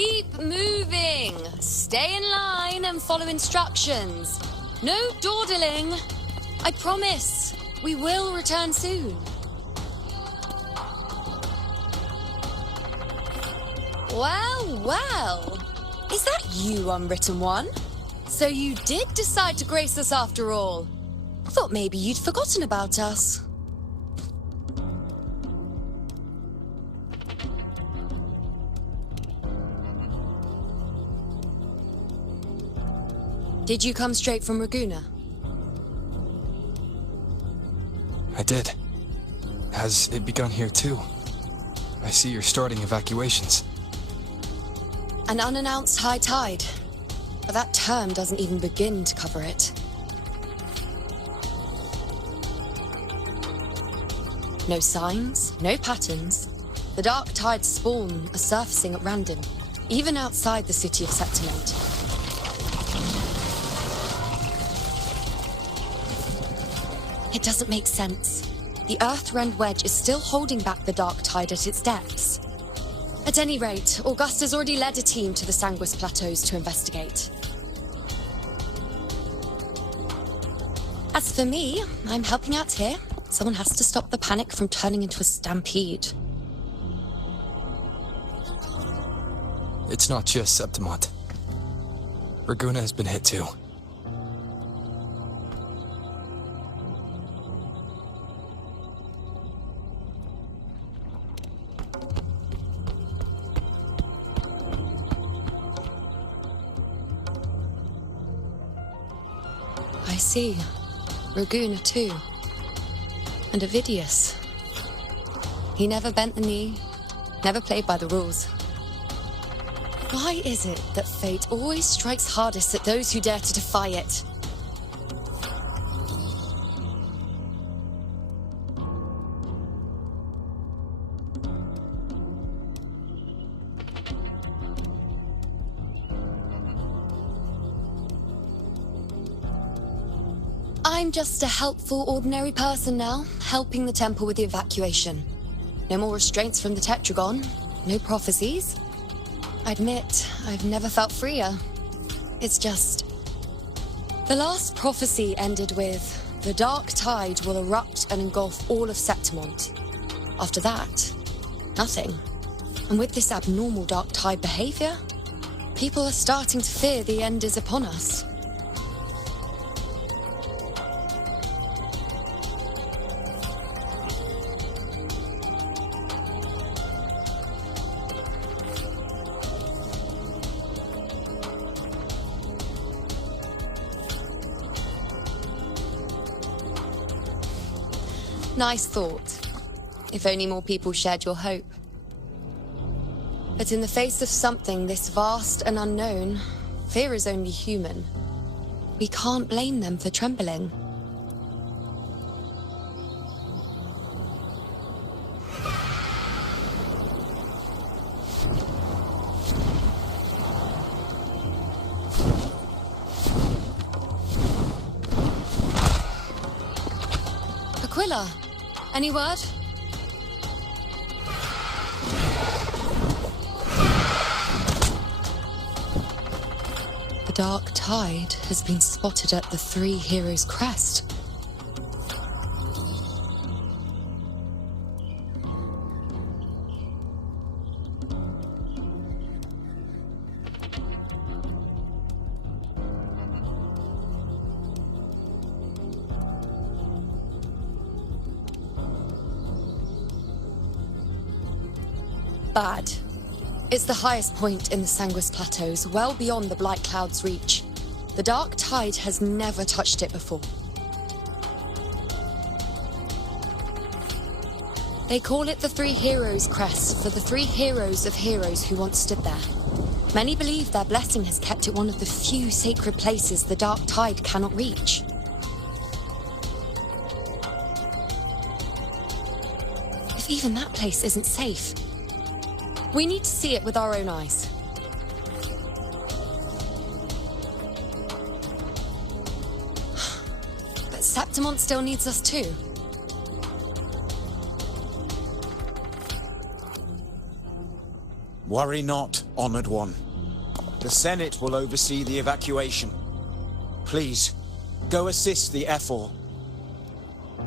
Keep moving. Stay in line and follow instructions. No dawdling. I promise, we will return soon. Well, well. Is that you, Unwritten One? So you did decide to grace us after all. Thought maybe you'd forgotten about us. Did you come straight from Raguna? I did. Has it begun here too? I see you're starting evacuations. An unannounced high tide. But that term doesn't even begin to cover it. No signs, no patterns. The dark tide's spawn are surfacing at random, even outside the city of Septiment. It doesn't make sense. The Earth-rend wedge is still holding back the dark tide at its depths. At any rate, Augusta's already led a team to the Sanguis Plateaus to investigate. As for me, I'm helping out here. Someone has to stop the panic from turning into a stampede. It's not just Septimont. Raguna has been hit too. I see. Raguna too. And Ovidius. He never bent the knee, never played by the rules. Why is it that fate always strikes hardest at those who dare to defy it? I'm just a helpful, ordinary person now, helping the temple with the evacuation. No more restraints from the Tetragon, no prophecies. I admit, I've never felt freer. It's just... The last prophecy ended with, the dark tide will erupt and engulf all of Septimont. After that, nothing. And with this abnormal dark tide behavior, people are starting to fear the end is upon us. Nice thought. If only more people shared your hope. But in the face of something this vast and unknown, fear is only human. We can't blame them for trembling. Aquila, any word? The dark tide has been spotted at the Three Heroes' Crest. Bad. It's the highest point in the Sanguis Plateaus, well beyond the Blight Cloud's reach. The dark tide has never touched it before. They call it the Three Heroes' Crest for the three heroes of heroes who once stood there. Many believe their blessing has kept it one of the few sacred places the dark tide cannot reach. If even that place isn't safe, we need to see it with our own eyes. But Septimont still needs us too. Worry not, Honored One. The Senate will oversee the evacuation. Please, go assist the Ephor.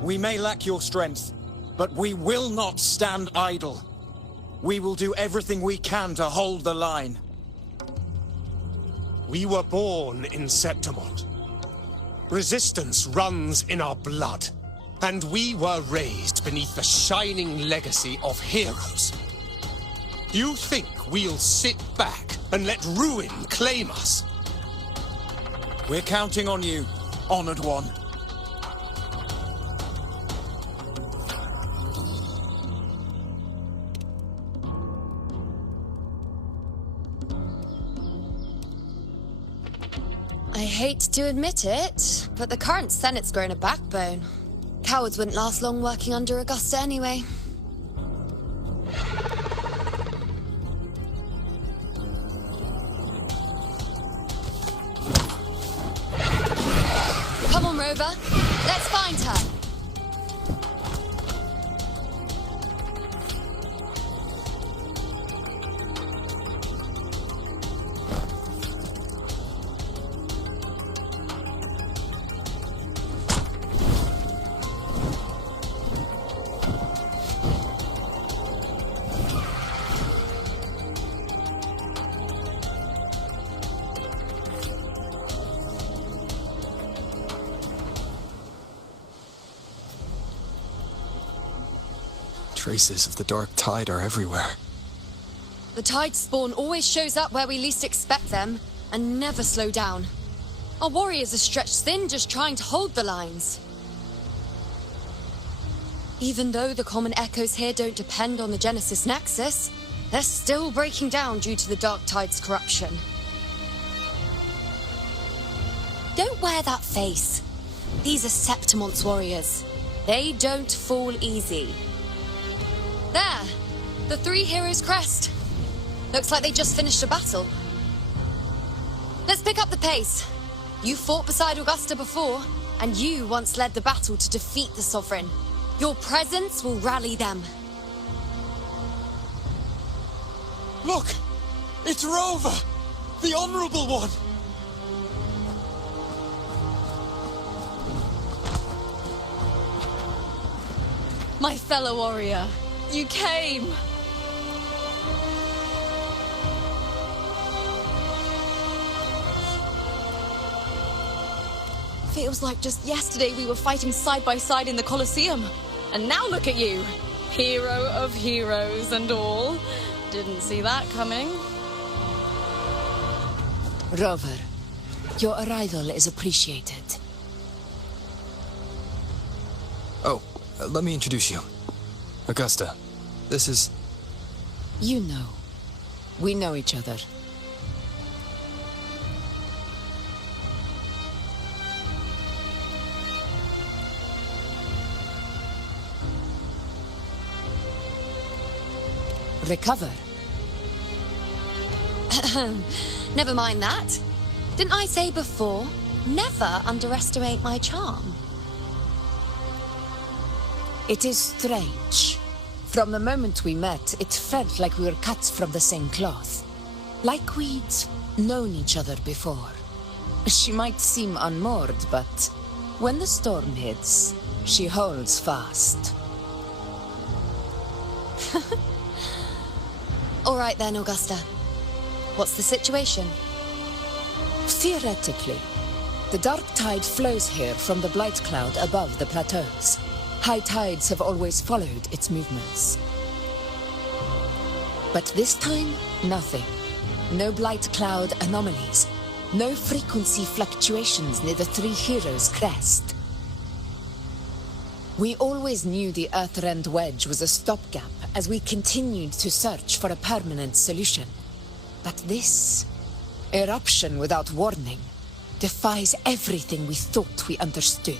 We may lack your strength, but we will not stand idle. We will do everything we can to hold the line. We were born in Septimont. Resistance runs in our blood, and we were raised beneath the shining legacy of heroes. You think we'll sit back and let ruin claim us? We're counting on you, Honored One. I hate to admit it, but the current Senate's grown a backbone. Cowards wouldn't last long working under Augusta anyway. Come on, Rover. Let's find her. Traces of the dark tide are everywhere. The tide spawn always shows up where we least expect them, and never slow down. Our warriors are stretched thin just trying to hold the lines. Even though the common echoes here don't depend on the Genesis Nexus, they're still breaking down due to the dark tide's corruption. Don't wear that face. These are Septimont's warriors. They don't fall easy. There! The three heroes' crest. Looks like they just finished a battle. Let's pick up the pace. You fought beside Augusta before, and you once led the battle to defeat the Sovereign. Your presence will rally them. Look! It's Rover! The Honorable One! My fellow warrior, you came! Feels like just yesterday we were fighting side by side in the Colosseum. And now look at you. Hero of heroes and all. Didn't see that coming. Rover, your arrival is appreciated. Oh, let me introduce you. Augusta, this is... You know. We know each other. Recover. Never mind that. Didn't I say before, never underestimate my charm? It is strange. From the moment we met, it felt like we were cut from the same cloth. Like we'd known each other before. She might seem unmoored, but when the storm hits, she holds fast. All right then, Augusta. What's the situation? Theoretically, the dark tide flows here from the blight cloud above the plateaus. High tides have always followed its movements. But this time, nothing. No blight cloud anomalies. No frequency fluctuations near the Three Heroes' crest. We always knew the Earthrend Wedge was a stopgap as we continued to search for a permanent solution. But this eruption without warning defies everything we thought we understood.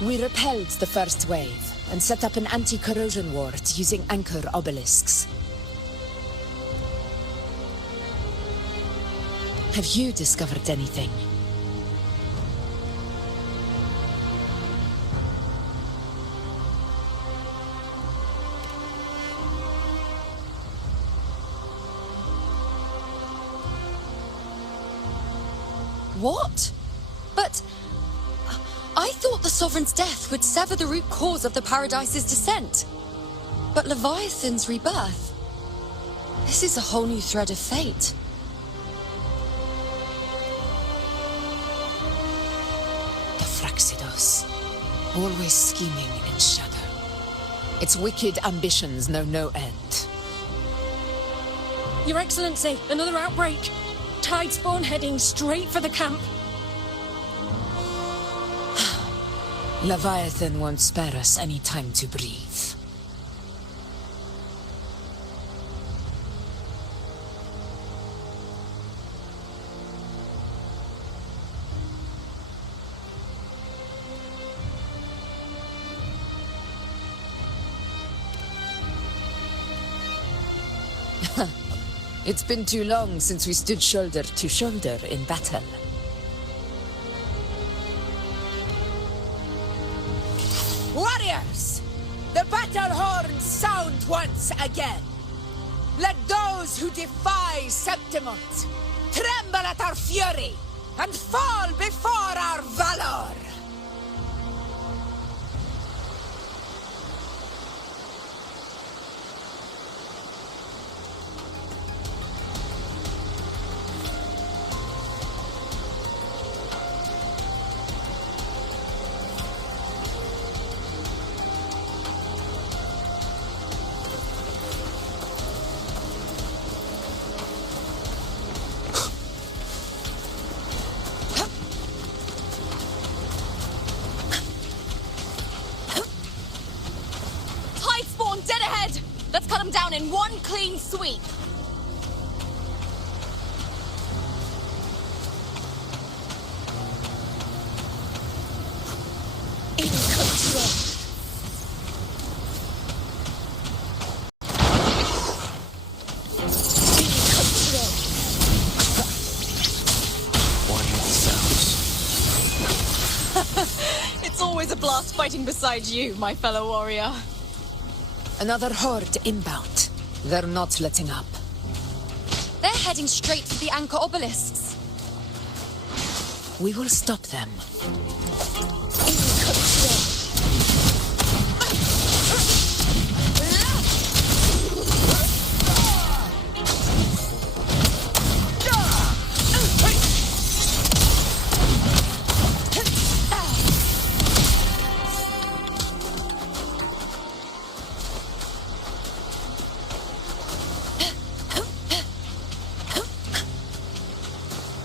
We repelled the first wave and set up an anti-corrosion ward using anchor obelisks. Have you discovered anything? What? But I thought the Sovereign's death would sever the root cause of the Paradise's descent. But Leviathan's rebirth. This is a whole new thread of fate. The Fraxidos. Always scheming in shadow. Its wicked ambitions know no end. Your Excellency, another outbreak. Tide spawn heading straight for the camp. Leviathan won't spare us any time to breathe. It's been too long since we stood shoulder to shoulder in battle. Warriors! The battle horns sound once again. Let those who defy Septimont tremble at our fury and fall before our valor! Let's cut them down in one clean sweep. In control. In control. One hit sounds. It's always a blast fighting beside you, my fellow warrior. Another horde inbound. They're not letting up. They're heading straight for the anchor obelisks. We will stop them. In control.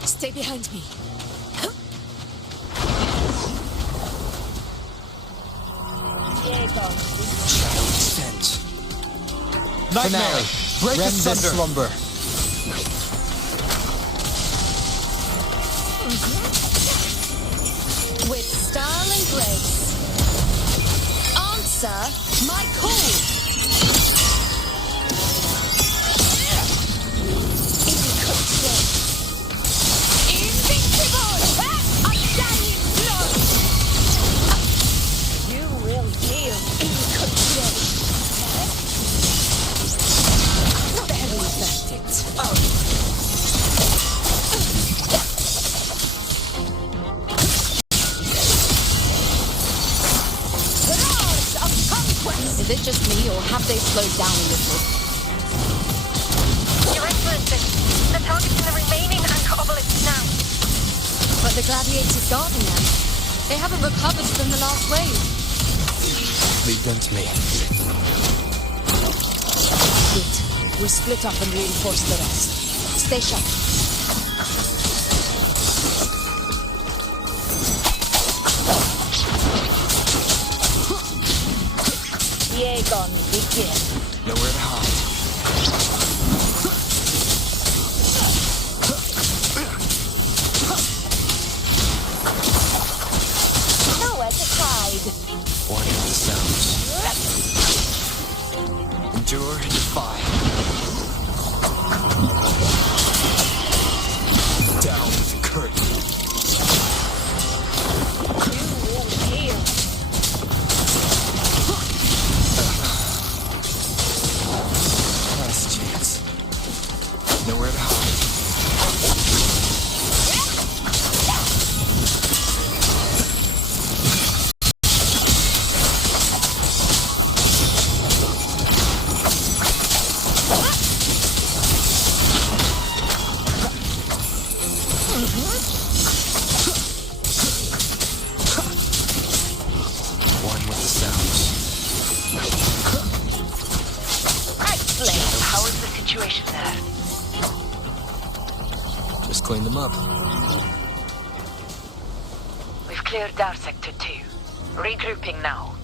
Stay behind me. Shadow descent. Nightmare! Break Rend asunder. this slumber. With style and grace. Answer my call. In control. Invincible! Undying blood! You will heal. In control. Very effective. Roars of conquest! Is it just me, or have they slowed down a little? Your Excellency, they're targeting the remaining anchor obelisks now. But the gladiators guarding them, they haven't recovered from the last wave. Leave them to me. Good. We'll split up and reinforce the rest. Stay sharp. Yegon, begin. Nowhere to hide. Nowhere to hide. One hit sounds. Endure and defy. Down with the curtain. You will heal. Last chance. Nowhere to hide. sounds. Excellent. How is the situation there? Just clean them up. We've cleared our sector 2. Regrouping now.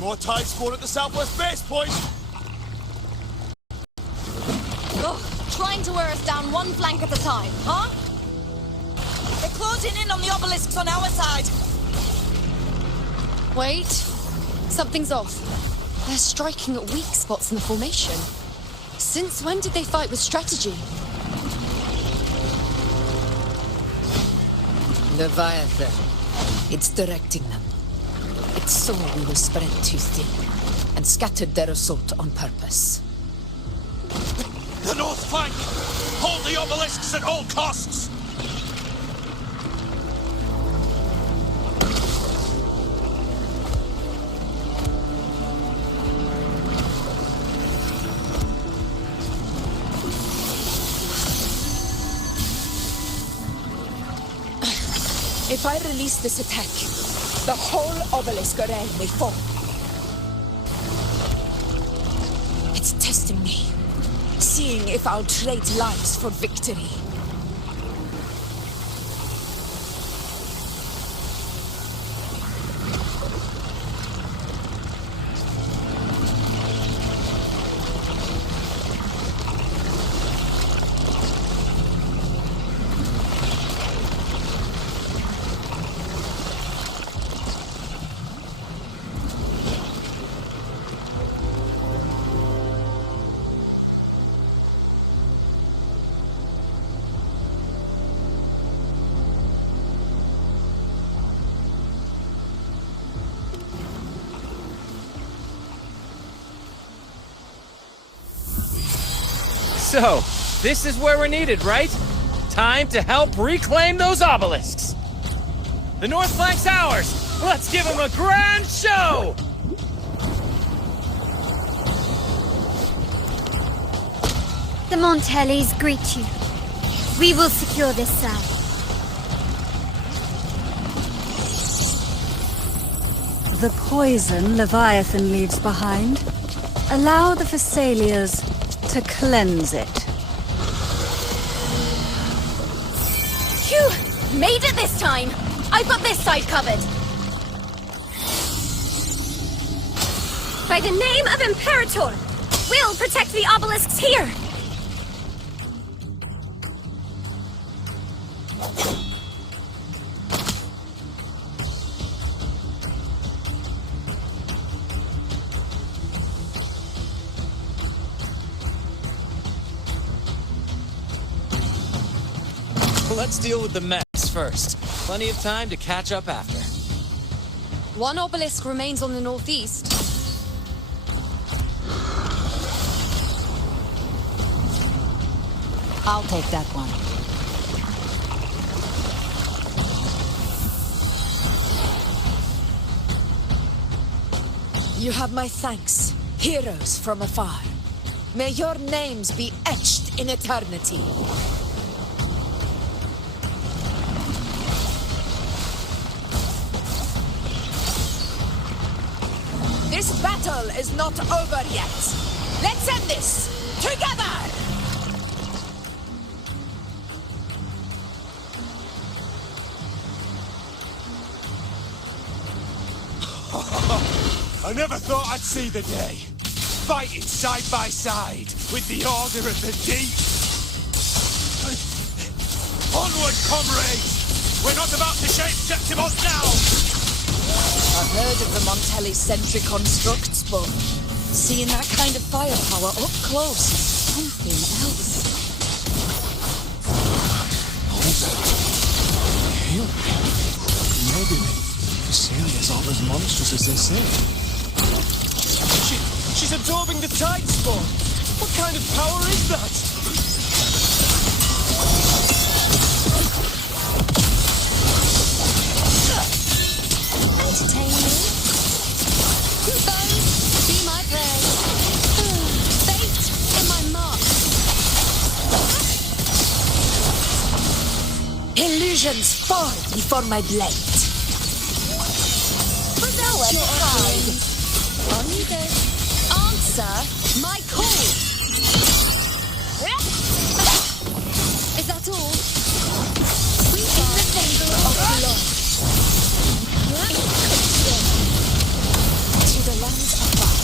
More tide spawn at the southwest base point! Ugh, trying to wear us down one flank at a time, huh? They're closing in on the obelisks on our side. Wait. Something's off. They're striking at weak spots in the formation. Since when did they fight with strategy? Leviathan. It's directing them. It saw we were spread too thin, and scattered their assault on purpose. The north flank! Hold the obelisks at all costs! If I release this attack, the whole obelisk array may fall. It's testing me, seeing if I'll trade lives for victory. So, this is where we're needed, right? Time to help reclaim those obelisks! The north flank's ours! Let's give them a grand show! The Montellis greet you. We will secure this side. The poison Leviathan leaves behind, allow the Thessalias to cleanse it. Phew! Made it this time! I've got this side covered! By the name of Imperator, we'll protect the obelisks here! Let's deal with the mess first. Plenty of time to catch up after. One obelisk remains on the northeast. I'll take that one. You have my thanks, heroes from afar. May your names be etched in eternity. This battle is not over yet. Let's end this together! I never thought I'd see the day. Fighting side by side with the Order of the Deep. Onward, comrades! We're not about to shape Septimont now! I've heard of the Montelli sentry constructs, but seeing that kind of firepower up close is something else. Maybe Thessalias aren't as monstrous as they say. She's absorbing the tide spawn! What kind of power is that? Illusions fall before my blade. Present your offering. On you go. Answer my call. Is that all? We are the finger of the Lord. To the lands above.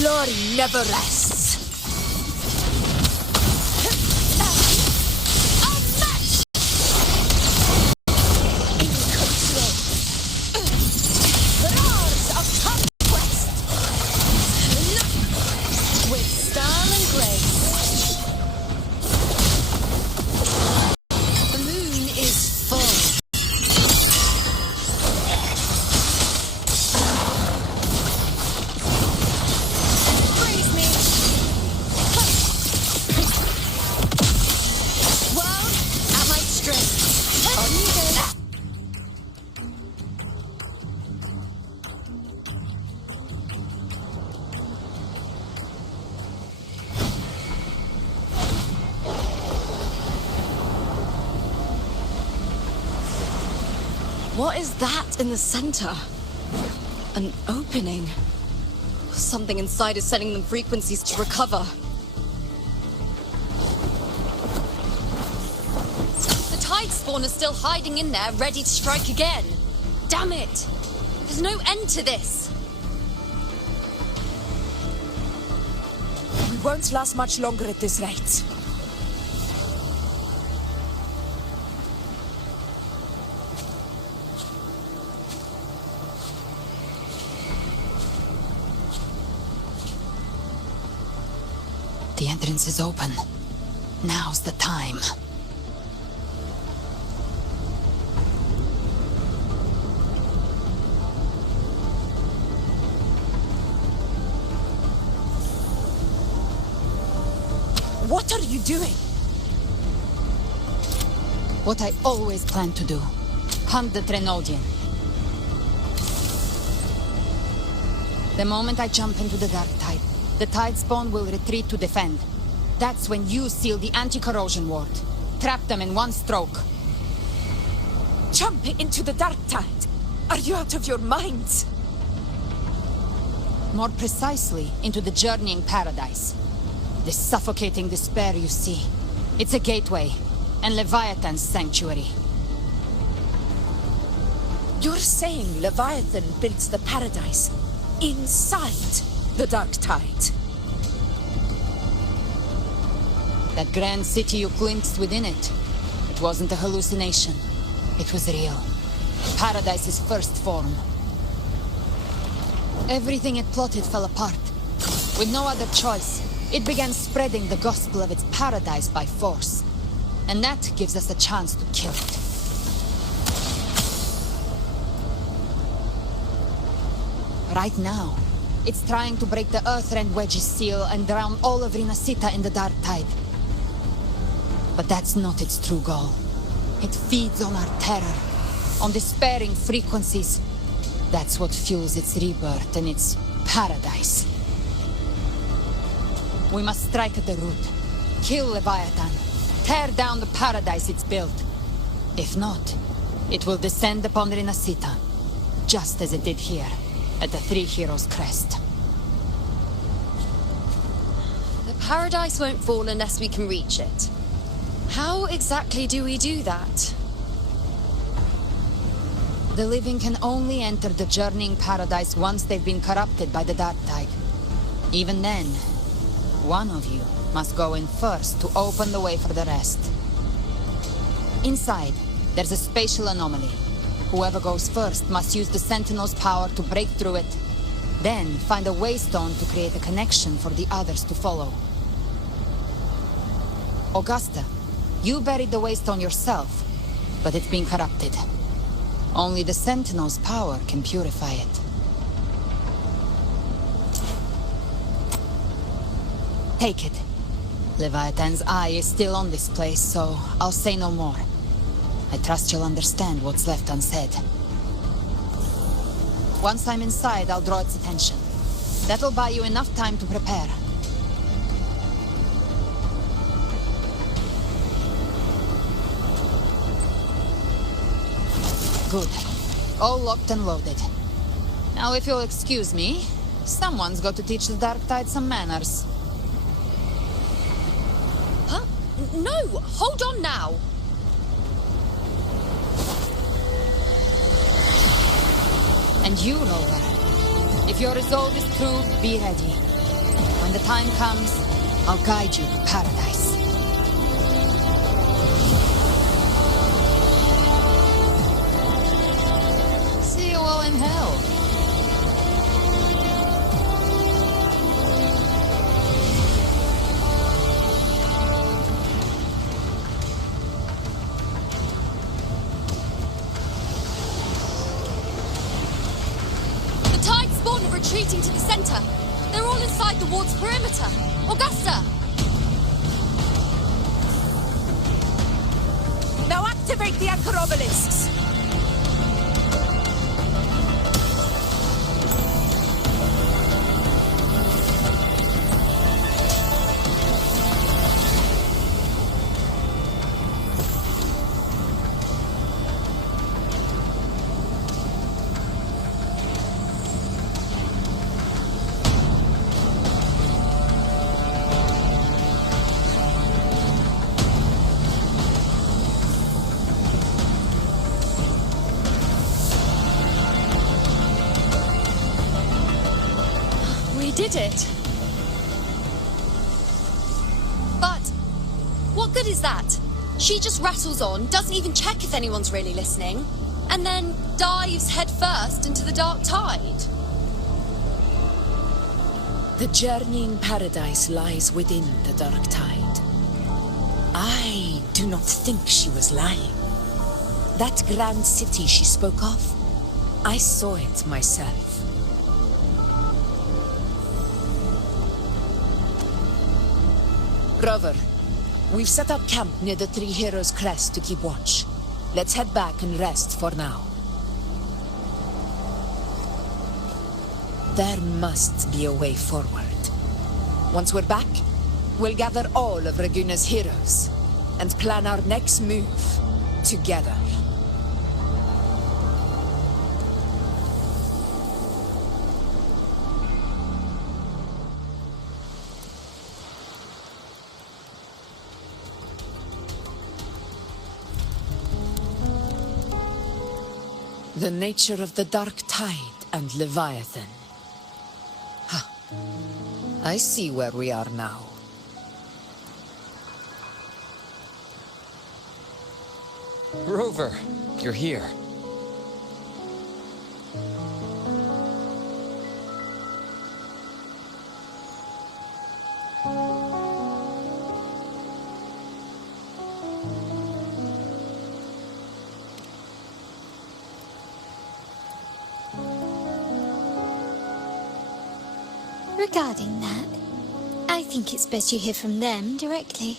Glory never rests. What is that in the center? An opening. Something inside is sending them frequencies to recover. The tide spawn is still hiding in there, ready to strike again. Damn it! There's no end to this. We won't last much longer at this rate. The entrance is open. Now's the time. What are you doing? What I always planned to do. Hunt the Trenodian. The moment I jump into the dark tide, the tide spawn will retreat to defend. That's when you seal the anti-corrosion ward. Trap them in one stroke. Jump into the dark tide? Are you out of your minds? More precisely, into the journeying paradise. This suffocating despair you see. It's a gateway, and Leviathan's sanctuary. You're saying Leviathan builds the paradise inside the dark tide? That grand city you glimpsed within it, it wasn't a hallucination. It was real. Paradise's first form. Everything it plotted fell apart. With no other choice, it began spreading the gospel of its paradise by force. And that gives us a chance to kill it. Right now, it's trying to break the Earthrend Wedge's seal and drown all of Rinasita in the dark tide. But that's not its true goal. It feeds on our terror, on despairing frequencies. That's what fuels its rebirth and its paradise. We must strike at the root, kill Leviathan, tear down the paradise it's built. If not, it will descend upon Rinasita, just as it did here, at the Three Heroes' Crest. The paradise won't fall unless we can reach it. How exactly do we do that? The living can only enter the journeying paradise once they've been corrupted by the dark tide. Even then, one of you must go in first to open the way for the rest. Inside, there's a spatial anomaly. Whoever goes first must use the Sentinel's power to break through it, then find a waystone to create a connection for the others to follow. Augusta, you buried the waystone yourself, but it's been corrupted. Only the Sentinel's power can purify it. Take it. Leviathan's eye is still on this place, so I'll say no more. I trust you'll understand what's left unsaid. Once I'm inside, I'll draw its attention. That'll buy you enough time to prepare. Good. All locked and loaded. Now, if you'll excuse me, someone's got to teach the Dark Tide some manners. Huh? No! Hold on now! And you, Rover. If your resolve is true, be ready. When the time comes, I'll guide you to paradise. See you all in hell. Retreating to the center. They're all inside the ward's perimeter. Augusta! Now activate the anchor obelisks! Did it. But what good is that? She just rattles on, doesn't even check if anyone's really listening, and then dives headfirst into the dark tide. The journeying paradise lies within the dark tide. I do not think she was lying. That grand city she spoke of, I saw it myself. Rover, we've set up camp near the Three Heroes crest to keep watch. Let's head back and rest for now. There must be a way forward. Once we're back, we'll gather all of Raguna's heroes and plan our next move together. The nature of the dark tide and Leviathan. Huh. I see where we are now. Rover, you're here. Regarding that, I think it's best you hear from them directly.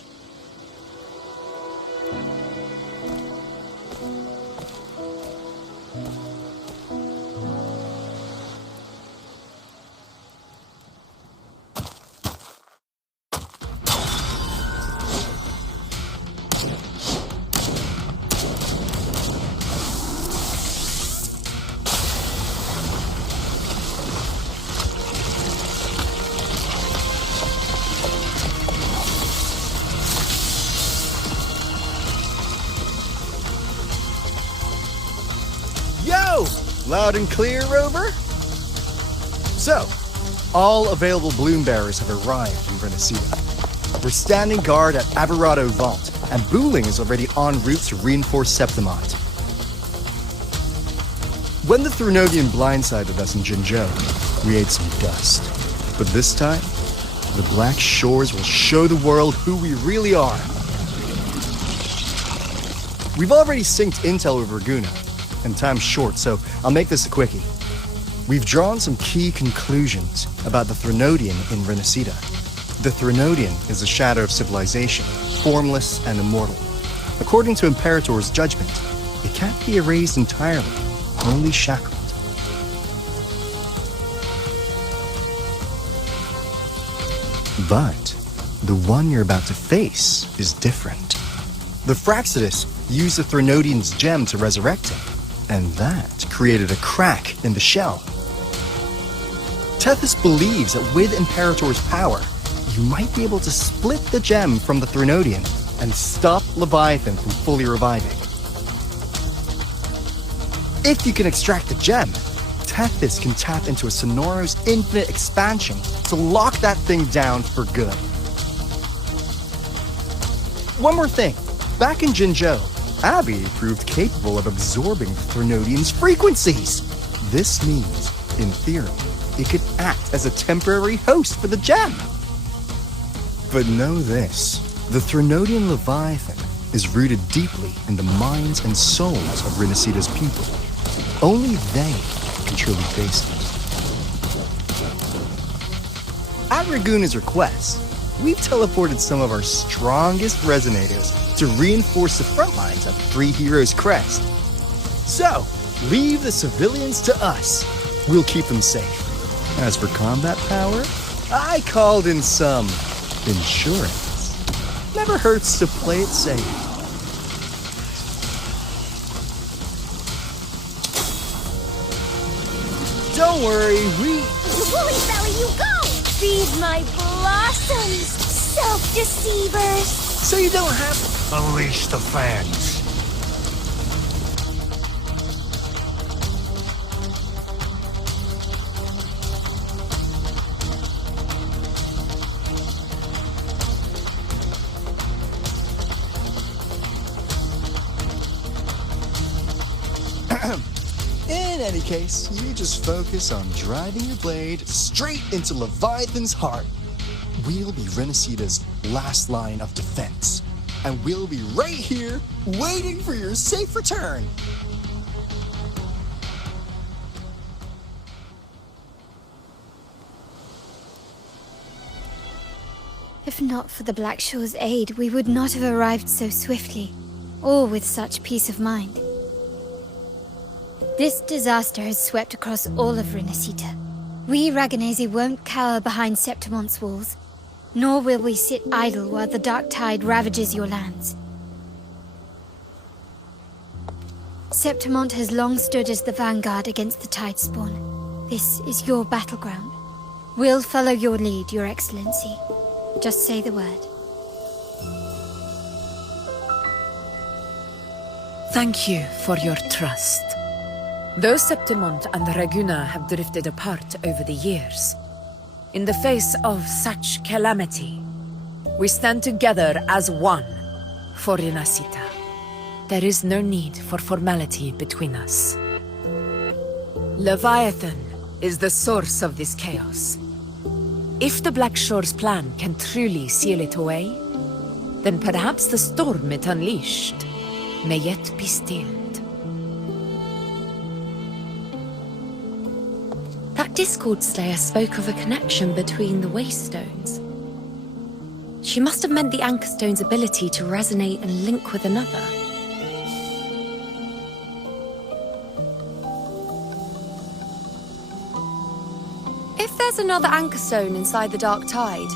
Loud and clear, Rover? So, all available bloom bearers have arrived in Renacida. We're standing guard at Averado Vault, and Booling is already en route to reinforce Septimont. When the Thrunodian blindsided us in Jinzhou, we ate some dust. But this time, the Black Shores will show the world who we really are. We've already synced intel with Raguna, and time's short, so I'll make this a quickie. We've drawn some key conclusions about the Thrunodian in Renacida. The Thrunodian is a shadow of civilization, formless and immortal. according to Imperator's judgment, it can't be erased entirely, only shackled. But the one you're about to face is different. The Fraxidus used the Threnodian's gem to resurrect him, and that created a crack in the shell. Tethys believes that with Imperator's power, you might be able to split the gem from the Threnodian and stop Leviathan from fully reviving. If you can extract the gem, Tethys can tap into a Sonoro's infinite expansion to lock that thing down for good. One more thing. Back in Jinzhou, Abby proved capable of absorbing Threnodian's frequencies. This means, in theory, it could act as a temporary host for the gem. But know this, the Threnodian Leviathan is rooted deeply in the minds and souls of Renacita's people. Only they can truly face it. At Raguna's request, we've teleported some of our strongest resonators to reinforce the front lines of Three Heroes Crest. So, leave the civilians to us. We'll keep them safe. As for combat power, I called in some insurance. Never hurts to play it safe. Don't worry, Woolly belly, you go! Feed my blossoms, self-deceivers! So you don't have to unleash the fans. In any case, you just focus on driving your blade straight into Leviathan's heart. We'll be Renacita's last line of defense, and we'll be right here waiting for your safe return. If not for the Black Shore's aid, we would not have arrived so swiftly, or with such peace of mind. This disaster has swept across all of Renacita. We Raganese won't cower behind Septimon's walls, nor will we sit idle while the dark tide ravages your lands. Septimont has long stood as the vanguard against the tide spawn. This is your battleground. We'll follow your lead, Your Excellency. Just say the word. Thank you for your trust. Though Septimont and Raguna have drifted apart over the years, in the face of such calamity, we stand together as one for Renacita. There is no need for formality between us. Leviathan is the source of this chaos. If the Black Shore's plan can truly seal it away, then perhaps the storm it unleashed may yet be stilled. That Discord Slayer spoke of a connection between the Waystones. She must have meant the Anchor Stone's ability to resonate and link with another. If there's another Anchor Stone inside the Dark Tide,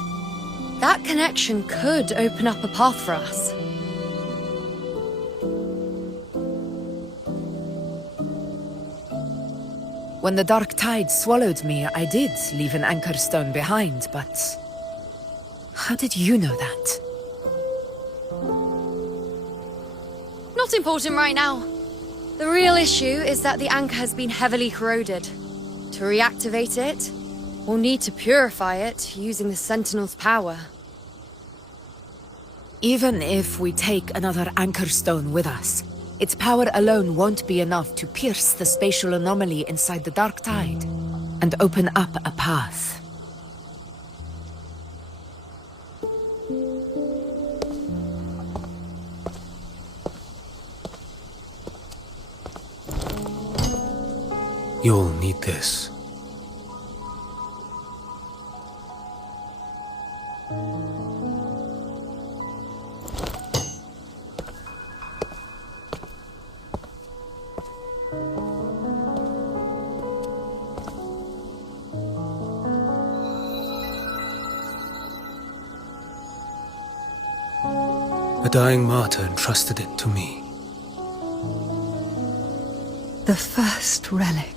that connection could open up a path for us. When the dark tide swallowed me, I did leave an anchor stone behind, but... how did you know that? Not important right now. The real issue is that the anchor has been heavily corroded. To reactivate it, we'll need to purify it using the Sentinel's power. Even if we take another anchor stone with us, its power alone won't be enough to pierce the spatial anomaly inside the dark tide and open up a path. You'll need this. A dying martyr entrusted it to me. The first relic,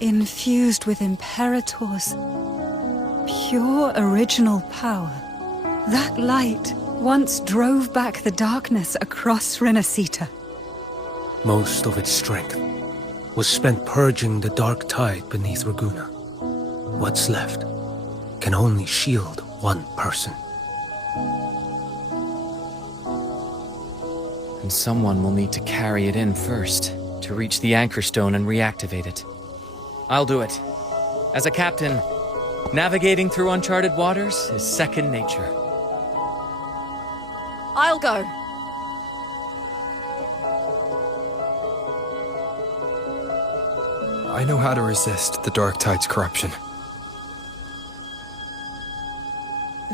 infused with Imperator's pure original power. That light once drove back the darkness across Renacita. Most of its strength was spent purging the dark tide beneath Raguna. What's left can only shield one person. And someone will need to carry it in first, to reach the anchor stone and reactivate it. I'll do it. As a captain, navigating through uncharted waters is second nature. I'll go. I know how to resist the Dark Tide's corruption.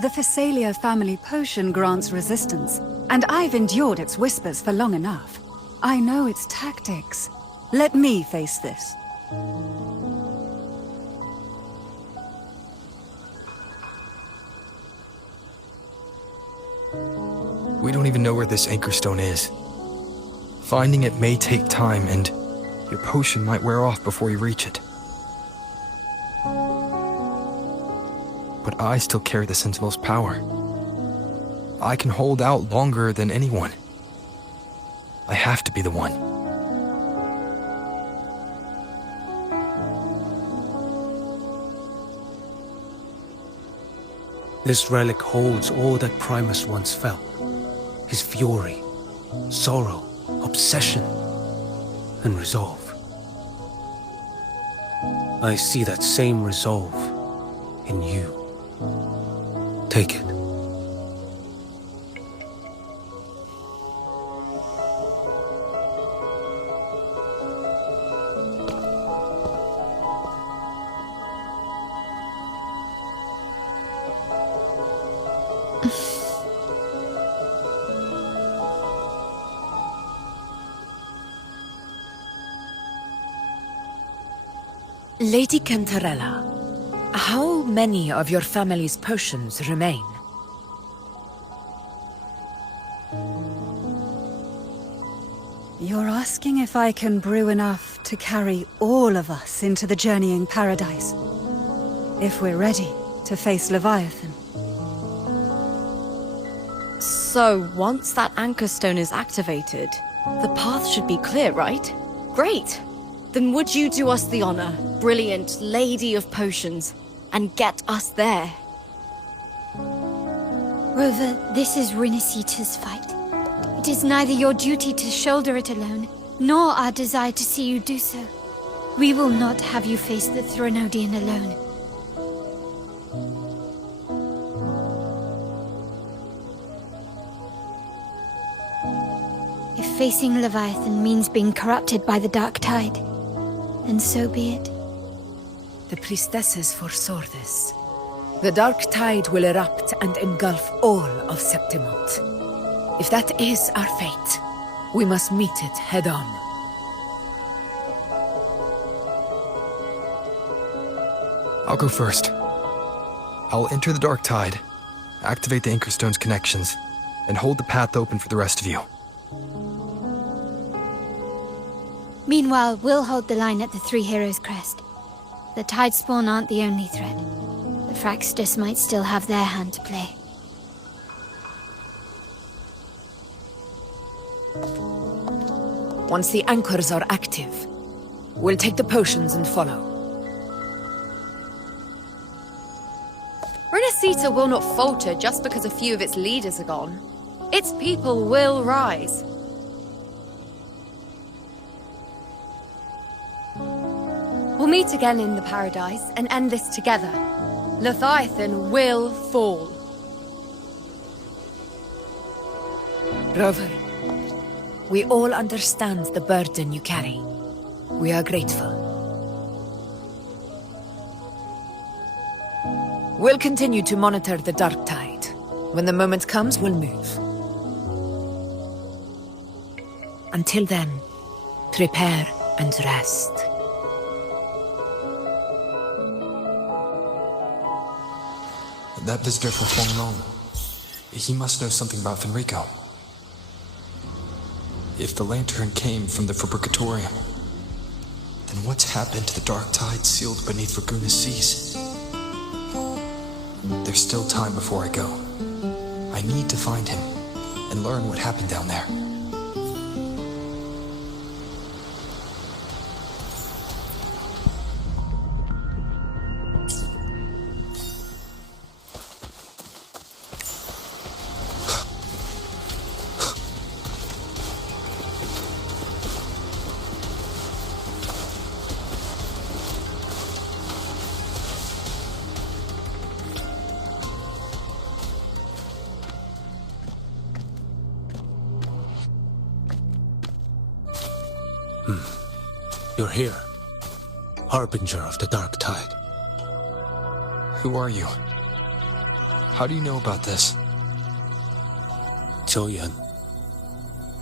The Phasalia family potion grants resistance, and I've endured its whispers for long enough. I know its tactics. Let me face this. We don't even know where this anchor stone is. Finding it may take time, and your potion might wear off before you reach it. But I still carry the Sentinel's power. I can hold out longer than anyone. I have to be the one. This relic holds all that Primus once felt. His fury, sorrow, obsession, and resolve. I see that same resolve in you. Take it. Lady Cantarella, how many of your family's potions remain? You're asking if I can brew enough to carry all of us into the journeying paradise. If we're ready to face Leviathan. So, once that anchor stone is activated, the path should be clear, right? Great! Then would you do us the honor, brilliant Lady of Potions, and get us there? Rover, this is Renacita's fight. It is neither your duty to shoulder it alone, nor our desire to see you do so. We will not have you face the Thronodian alone. If facing Leviathan means being corrupted by the Dark Tide, then so be it. The priestesses foresaw this. The Dark Tide will erupt and engulf all of Septimont. If that is our fate, we must meet it head-on. I'll go first. I'll enter the Dark Tide, activate the Anchor Stone's connections, and hold the path open for the rest of you. Meanwhile, we'll hold the line at the Three Heroes Crest. The Tidespawn aren't the only threat. The Fraxters might still have their hand to play. Once the anchors are active, we'll take the potions and follow. Renacita will not falter just because a few of its leaders are gone. Its people will rise. We'll meet again in the paradise and end this together. Leviathan will fall. Rover, we all understand the burden you carry. We are grateful. We'll continue to monitor the Dark Tide. When the moment comes, we'll move. Until then, prepare and rest. That visitor from Huanglong, he must know something about Fenrico. If the lantern came from the Fabricatorium, then what's happened to the dark tide sealed beneath Raguna's seas? There's still time before I go. I need to find him and learn what happened down there. You're here, harbinger of the dark tide. Who are you? How do you know about this? Choyan.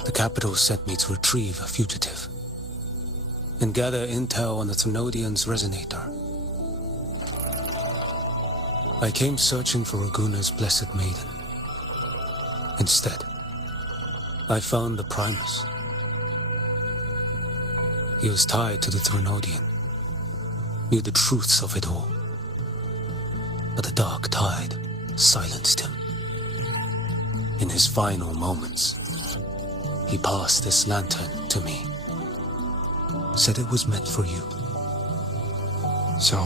The capital sent me to retrieve a fugitive and gather intel on the Thenodian's resonator. I came searching for Raguna's blessed maiden. Instead, I found the Primus. He was tied to the Thenodian, knew the truths of it all. But the dark tide silenced him. In his final moments, he passed this lantern to me. Said it was meant for you. So,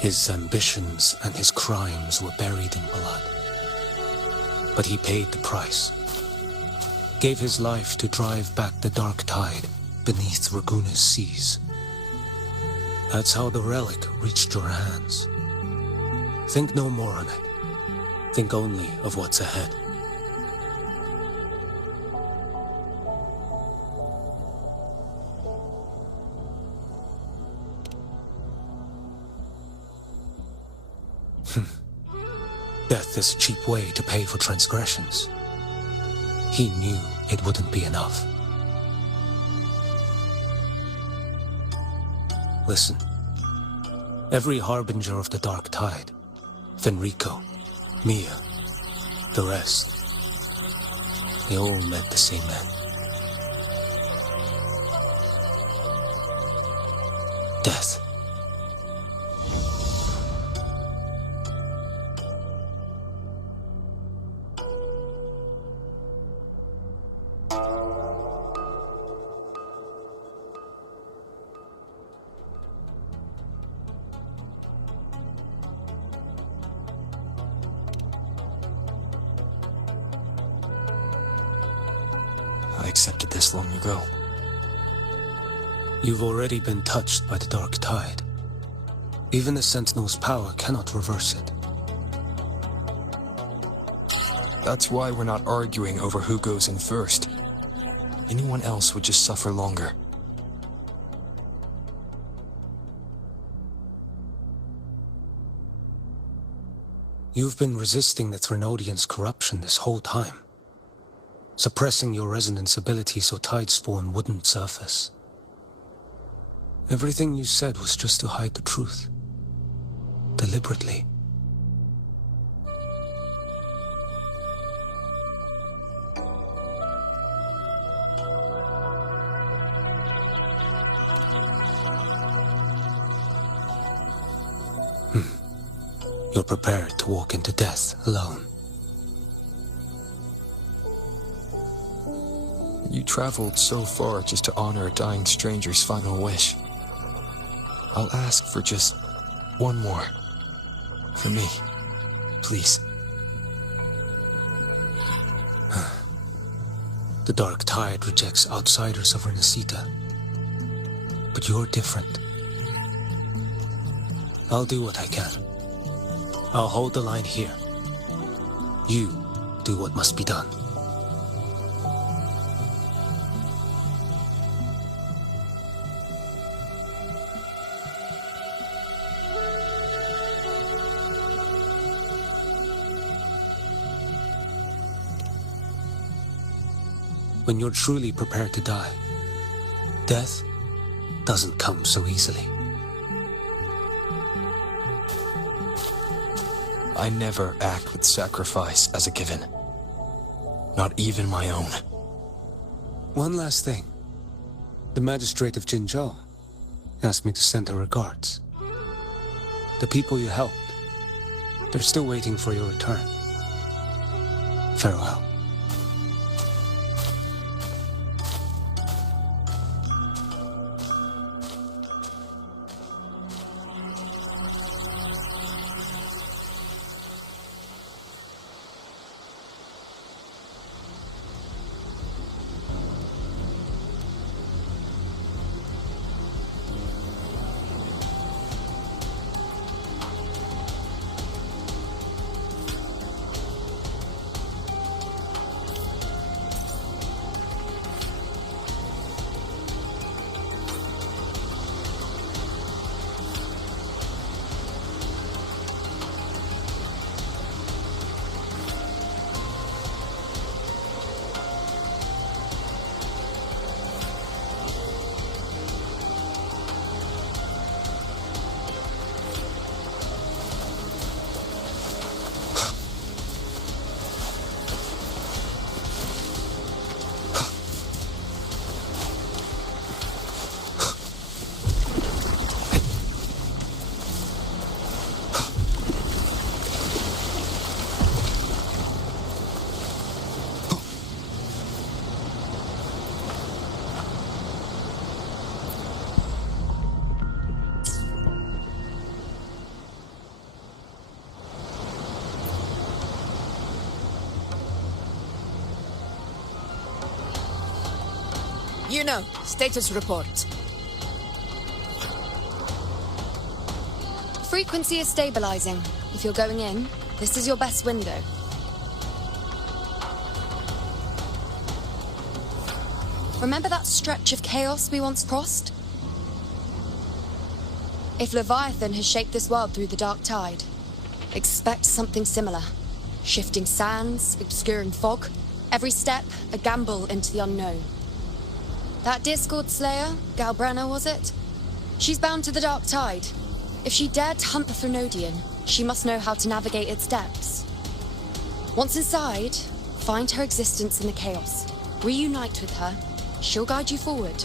His ambitions and his crimes were buried in blood. But he paid the price. Gave his life to drive back the dark tide beneath Raguna's seas. That's how the relic reached your hands. Think no more on it. Think only of what's ahead. Death is a cheap way to pay for transgressions. He knew it wouldn't be enough. Listen. Every harbinger of the dark tide, Fenrico, Mia, the rest, they all met the same end. Death. I accepted this long ago. You've already been touched by the dark tide. Even the Sentinel's power cannot reverse it. That's why we're not arguing over who goes in first. Anyone else would just suffer longer. You've been resisting the Thenodian's corruption this whole time. Suppressing your resonance ability so Tidespawn wouldn't surface. Everything you said was just to hide the truth. Deliberately. You're prepared to walk into death alone. You traveled so far just to honor a dying stranger's final wish. I'll ask for just one more. For me. Please. The dark tide rejects outsiders of Renacita. But you're different. I'll do what I can. I'll hold the line here. You do what must be done. When you're truly prepared to die, death doesn't come so easily. I never act with sacrifice as a given. Not even my own. One last thing. The magistrate of Jinzhou asked me to send her regards. The people you helped, they're still waiting for your return. Farewell. You know, status report. Frequency is stabilizing. If you're going in, this is your best window. Remember that stretch of chaos we once crossed? If Leviathan has shaped this world through the dark tide, expect something similar. Shifting sands, obscuring fog, every step a gamble into the unknown. That Discord Slayer, Galbrenna, was it? She's bound to the dark tide. If she dared to hunt the Threnodian, she must know how to navigate its depths. Once inside, find her existence in the chaos. Reunite with her. She'll guide you forward.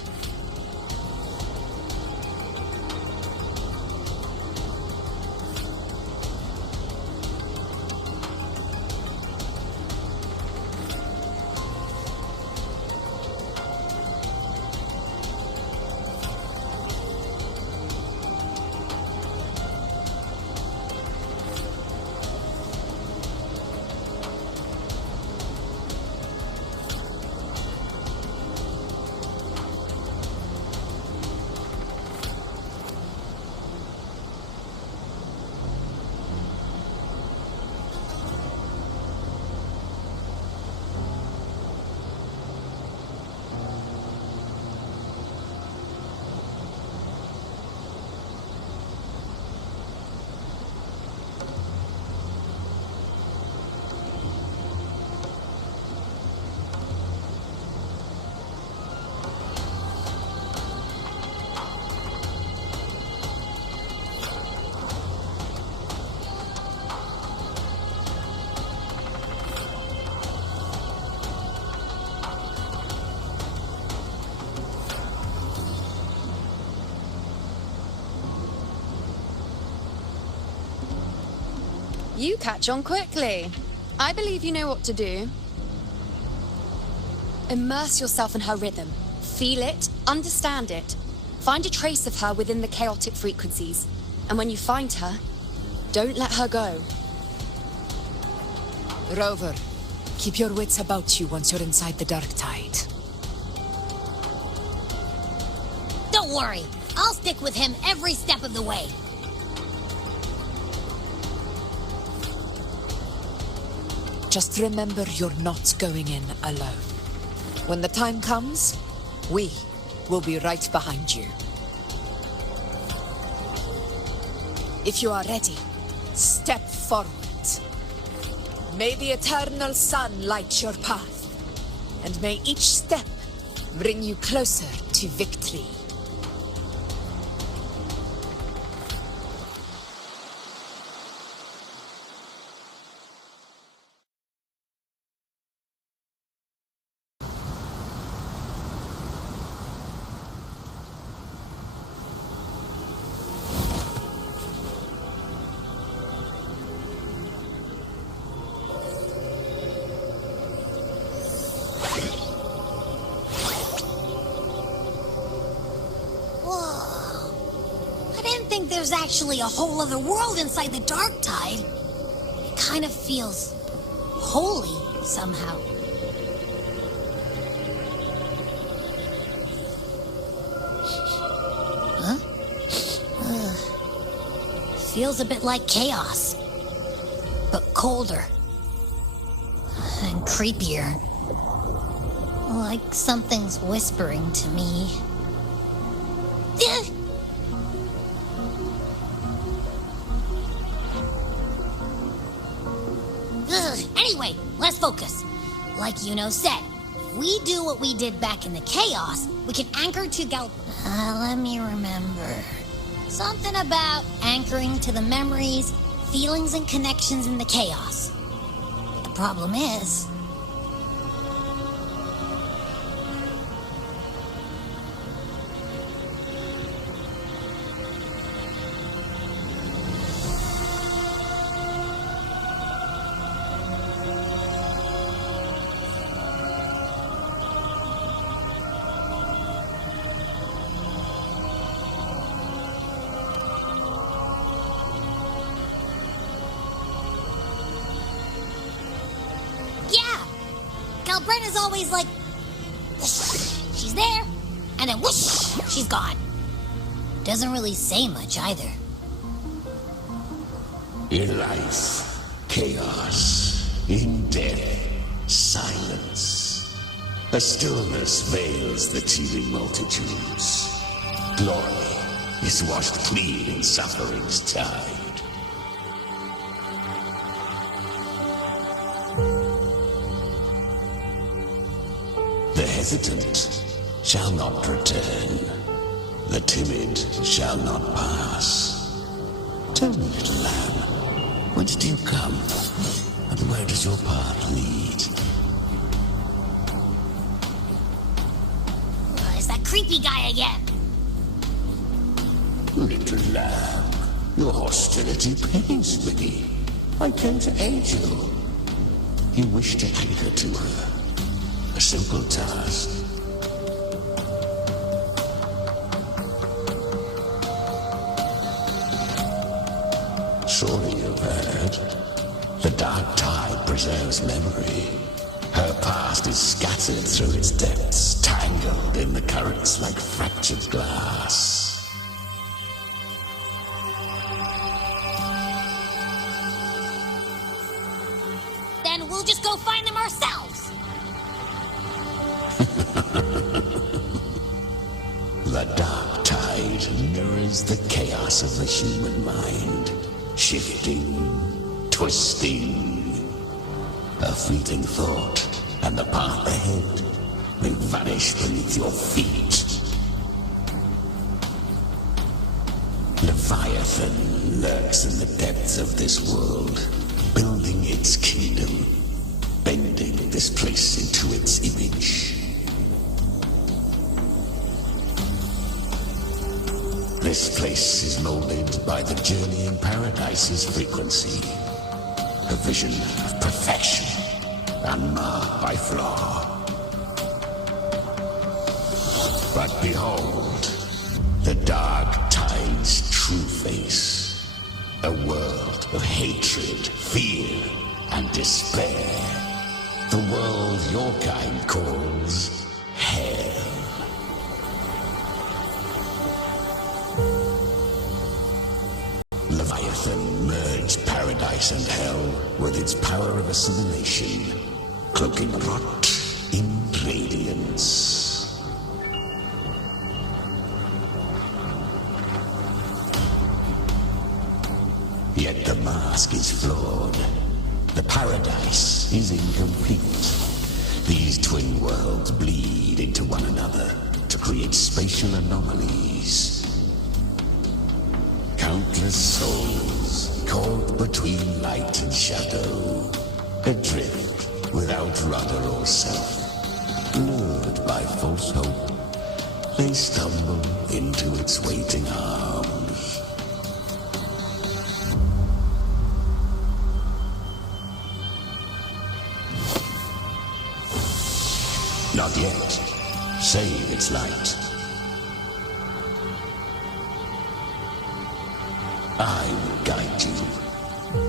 You catch on quickly. I believe you know what to do. Immerse yourself in her rhythm. Feel it, understand it. Find a trace of her within the chaotic frequencies. And when you find her, don't let her go. Rover, keep your wits about you once you're inside the dark tide. Don't worry. I'll stick with him every step of the way. Just remember you're not going in alone. When the time comes, we will be right behind you. If you are ready, step forward. May the eternal sun light your path, and may each step bring you closer to victory. there's actually a whole other world inside the dark tide. It kind of feels holy somehow. Huh? Feels a bit like chaos, but colder and creepier. Like something's whispering to me. Anyway, let's focus. Like Yuno said, if we do what we did back in the chaos, we can anchor to let me remember. Something about anchoring to the memories, feelings, and connections in the chaos. The problem is... Brenna's always like, whoosh, she's there, and then whoosh, she's gone. Doesn't really say much either. In life, chaos. In death, silence. A stillness veils the teeming multitudes. Glory is washed clean in suffering's tide. The hesitant shall not return. The timid shall not pass. Tell me, little lamb, whence do you come? And where does your path lead? It's that creepy guy again. Little lamb, your hostility pains me. I came to aid you. You wish to anchor to her. A simple task. Surely you've heard. The dark tide preserves memory. Her past is scattered through its depths, tangled in the currents like fractured glass. Then we'll just go find them ourselves. The dark tide mirrors the chaos of the human mind, shifting, twisting. A fleeting thought, and the path ahead may vanish beneath your feet. Leviathan lurks in the depths of this world, building its kingdom, bending this place into its image. This place is molded by the journeying paradise's frequency, a vision of perfection and marred by flaw. But behold, the dark tide's true face, a world of hatred, fear, and despair. The world your kind calls hell. Leviathan merged paradise and hell with its power of assimilation, cloaking rot in radiance. Yet the mask is flawed. The paradise is incomplete. These twin worlds bleed into one another to create spatial anomalies. Countless souls caught between light and shadow, adrift without rudder or self, lured by false hope, they stumble into its waiting arms. Not yet. Save its light. I will guide you.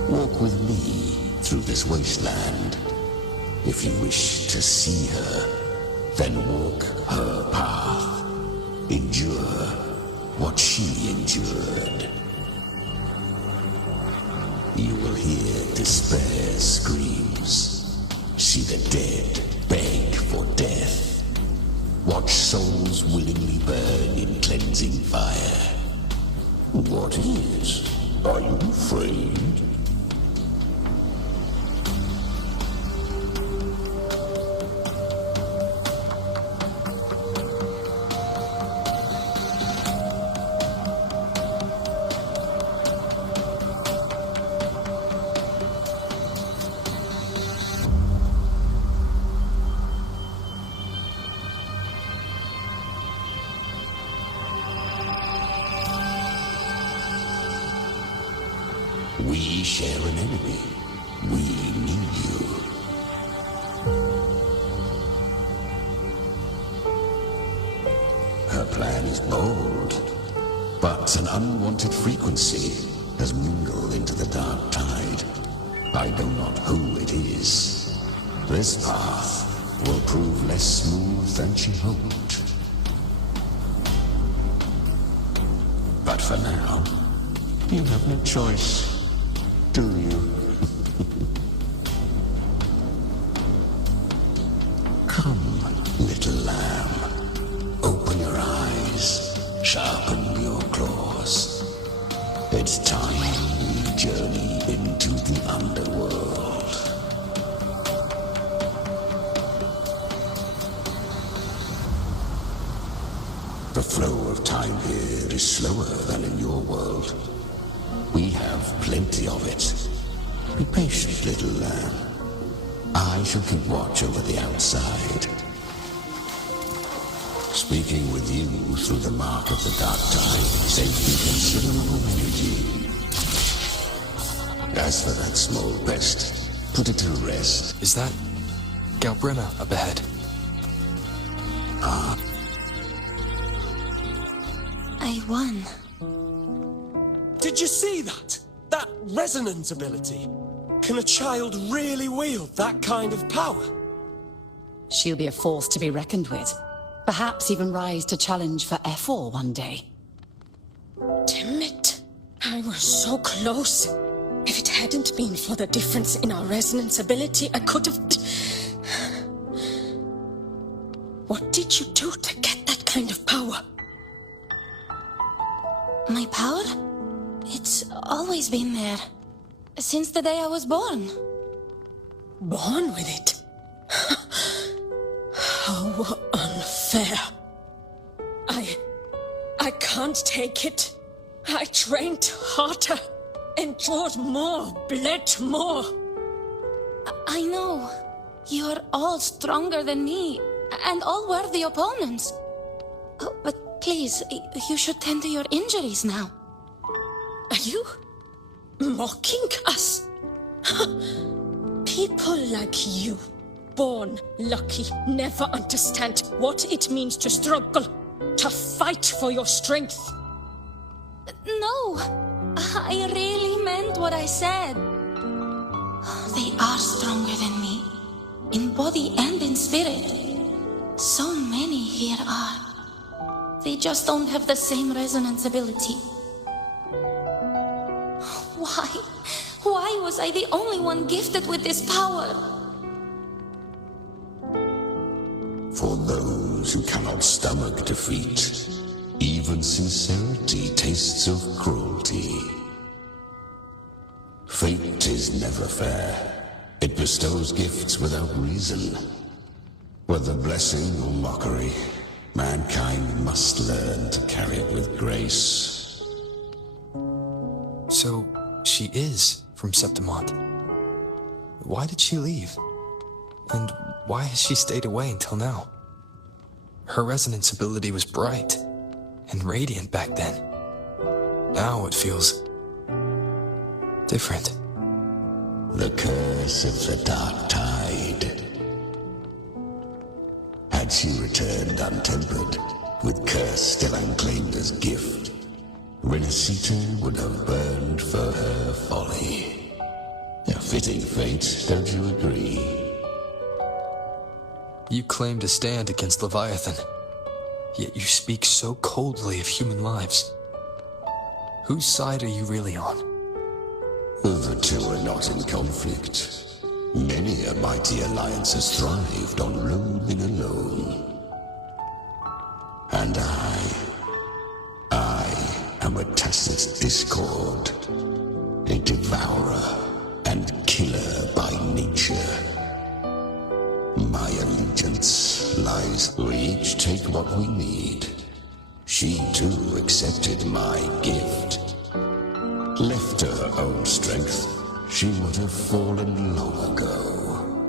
Walk with me through this wasteland. If you wish to see her, then walk her path. Endure what she endured. You will hear despair's screams. See the dead beg for death. Watch souls willingly burn in cleansing fire. What is? Are you afraid? We share an enemy. We need you. Her plan is bold, but an unwanted frequency has mingled into the dark tide. I know not who it is. This path will prove less smooth than she hoped. But for now, you have no choice. Do you? Come, little lamb. Open your eyes. Sharpen your claws. It's time we journey into the underworld. The flow of time here is slower than in your world. We have plenty of it. Be patient, little lamb. I shall keep watch over the outside. Speaking with you through the mark of the dark tide saves me considerable energy. As for that small pest, put it to rest. Is that Galbrina up ahead? Ah. I won. Did you see that? That resonance ability? Can a child really wield that kind of power? She'll be a force to be reckoned with. Perhaps even rise to challenge for F4 one day. Damn it. I was so close. If it hadn't been for the difference in our resonance ability, I could have... What did you do to get that kind of power? My power? It's always been there. Since the day I was born. Born with it? How unfair. I can't take it. I trained harder, endured more, bled more. I know. You're all stronger than me, and all worthy opponents. Oh, but please, you should tend to your injuries now. Are you mocking us? People like you, born lucky, never understand what it means to struggle, to fight for your strength. No, I really meant what I said. They are stronger than me, in body and in spirit. So many here are. They just don't have the same resonance ability. Why was I the only one gifted with this power? For those who cannot stomach defeat, even sincerity tastes of cruelty. Fate is never fair. It bestows gifts without reason. Whether blessing or mockery, mankind must learn to carry it with grace. So, she is from Septimont. Why did she leave? And why has she stayed away until now? Her resonance ability was bright and radiant back then. Now it feels different. The curse of the dark tide. Had she returned untempered, with curse still unclaimed as gift, Renacita would have burned for her folly. A fitting fate, don't you agree? You claim to stand against Leviathan, yet you speak so coldly of human lives. Whose side are you really on? The two are not in conflict. Many a mighty alliance has thrived on roaming alone. And I am a tacit discord, a devourer and killer by nature. My allegiance lies. We each take what we need. She too accepted my gift. Left to her own strength, she would have fallen long ago.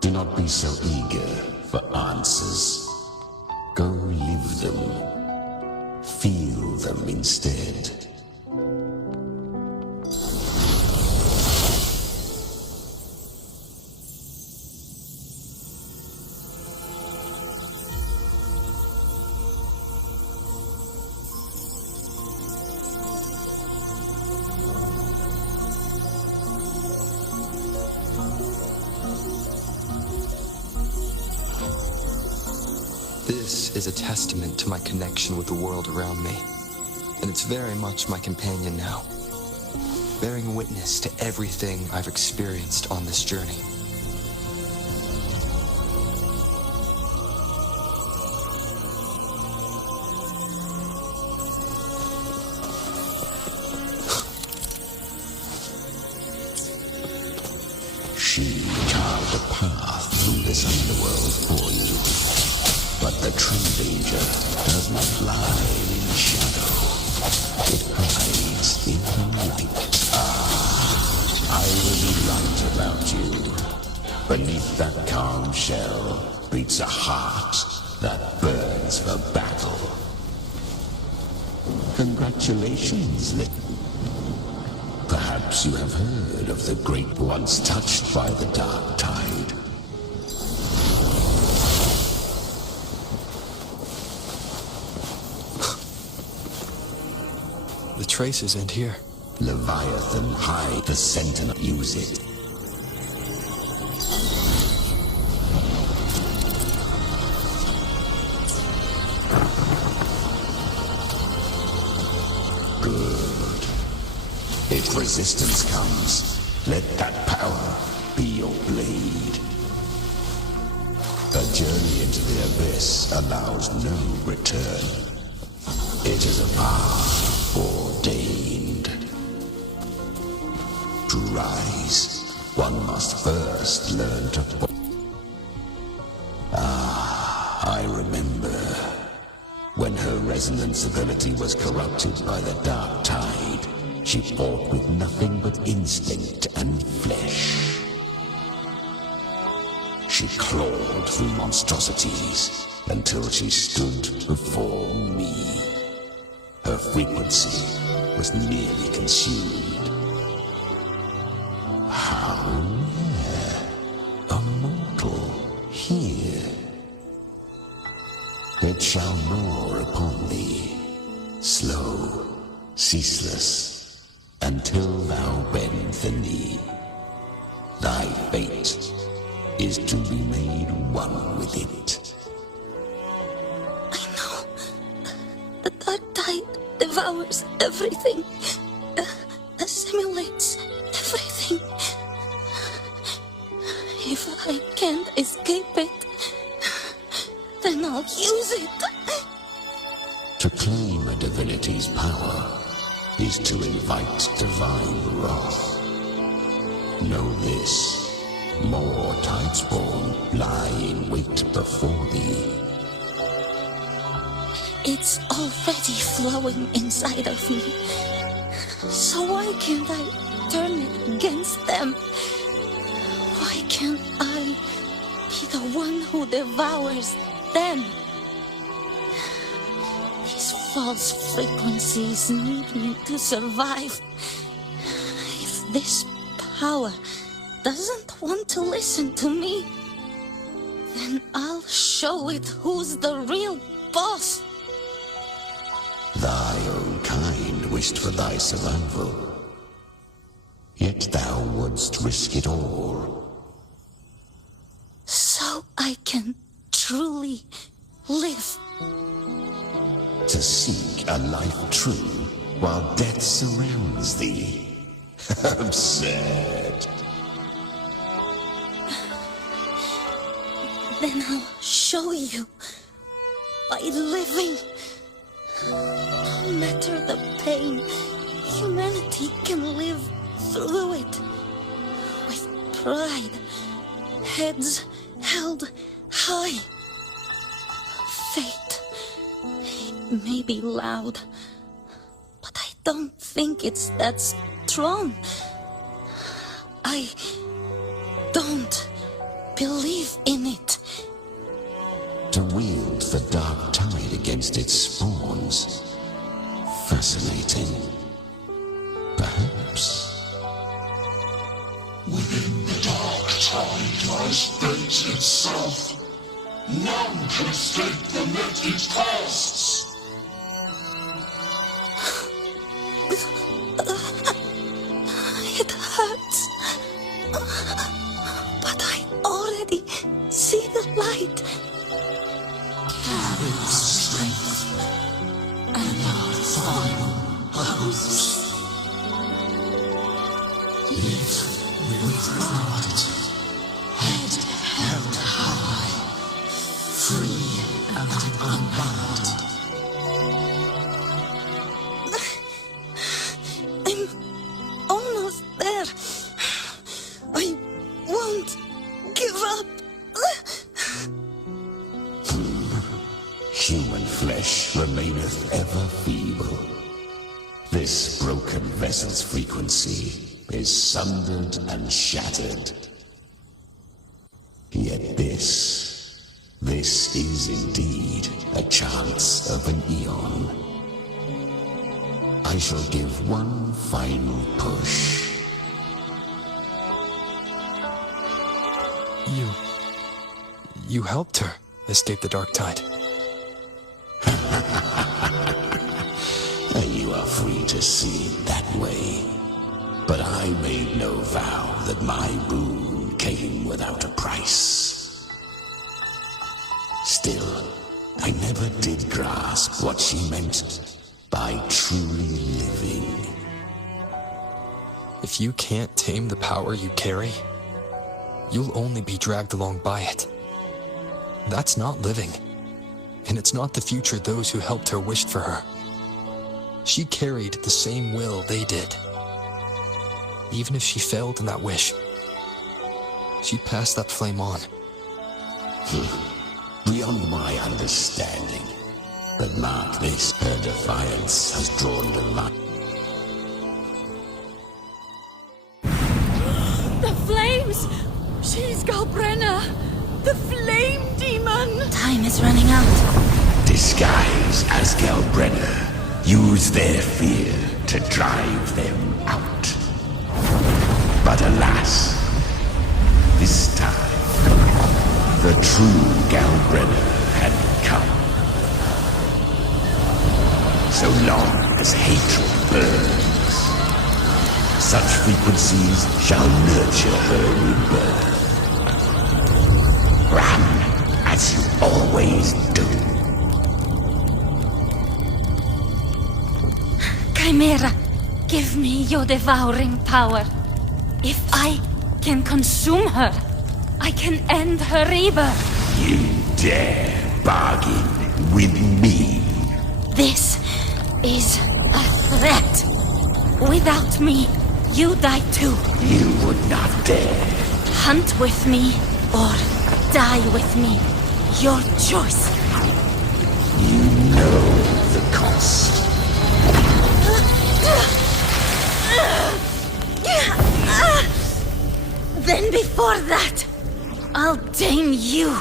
Do not be so eager for answers. Go live them. Feel them instead. This is a testament to my connection with the world around me, and it's very much my companion now, bearing witness to everything I've experienced on this journey. She carved a path through this underworld for you. But the true danger does not lie in shadow. It hides in the light. I was right about you. Beneath that calm shell beats a heart that burns for battle. Congratulations, Perhaps you have heard of the great once touched by the dark tide. The traces end here. Leviathan hide the sentinel. Use it. Good. If resistance comes, let that power be your blade. A journey into the abyss allows no return. It is a path ordained. To rise, one must first learn to fall. I remember when her resonance ability was corrupted by the dark tide. She fought with nothing but instinct and flesh. She clawed through monstrosities until she stood before me. Her frequency was nearly consumed. How rare, a mortal here. It shall gnaw upon thee, slow, ceaseless, until thou bend the knee. Thy fate is to be made one with it. I know. The dark tide devours everything, assimilates everything. If I can't escape it, then I'll use it. To claim a divinity's power is to invite divine wrath. Know this, more tidespawn lie in wait before thee. It's already flowing inside of me. So why can't I turn it against them? Why can't I be the one who devours them? These false frequencies need me to survive. If this power doesn't want to listen to me, then I'll show it who's the real boss. Thy thy own kind wished for thy survival. Yet thou wouldst risk it all. So I can truly live. To seek a life true while death surrounds thee. Absurd. Then I'll show you. By living. No matter the pain, humanity can live through it. With pride. Heads held high. Fate. It may be loud, but I don't think it's that strong. I don't believe in it. To wield the dark tide against its spawns. Fascinating. Perhaps. Within the dark tide lies fate itself. None can escape the net it casts. It hurts. But I already see the light. Carry the strength and our final hopes. Live with pride, head held high, free and unbound. I'm almost there. I won't give up. Human flesh remaineth ever feeble. This broken vessel's frequency is sundered and shattered. Yet this is indeed a chance of an eon. I shall give one final push. You helped her escape the dark tide. You are free to see it that way. But I made no vow that my boon came without a price. Still, I never did grasp what she meant by truly living. If you can't tame the power you carry, you'll only be dragged along by it. That's not living. And it's not the future those who helped her wished for her. She carried the same will they did. Even if she failed in that wish, she passed that flame on. Beyond my understanding. But mark this, her defiance has drawn the line. The flames! She's Galbrenna! The flame demon! Time is running out. Disguise as Galbrenna. Use their fear to drive them out. But alas, this time, the true Galbrenna had come. So long as hatred burns, such frequencies shall nurture her rebirth. Run as you always do. Chimera, give me your devouring power. If I can consume her, I can end her rebirth. You dare bargain with me? This is a threat. Without me, you die too. You would not dare. Hunt with me or die with me. Your choice. You know the cost. Then before that, I'll tame you.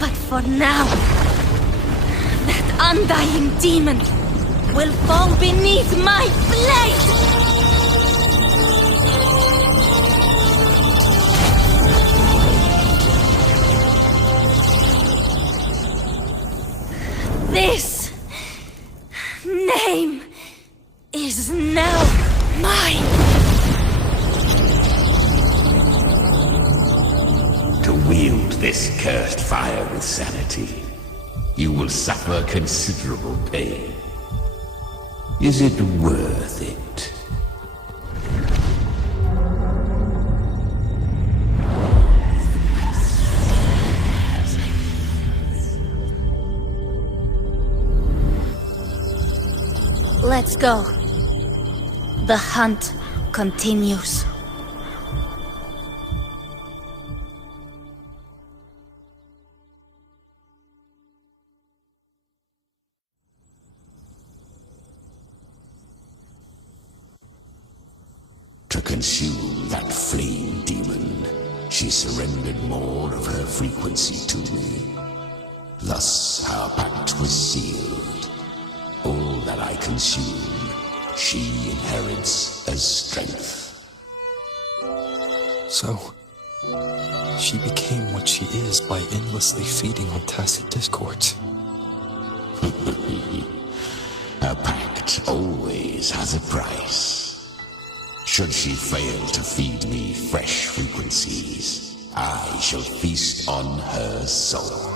But for now, that undying demon will fall beneath my blade! This name is now mine. To wield this cursed fire with sanity, you will suffer considerable pain. Is it worth it? Let's go. The hunt continues. To consume that flame demon, she surrendered more of her frequency to me. Thus our pact was sealed. All that I consume, she inherits as strength. So, she became what she is by endlessly feeding on tacit discords. A pact always has a price. Should she fail to feed me fresh frequencies, I shall feast on her soul,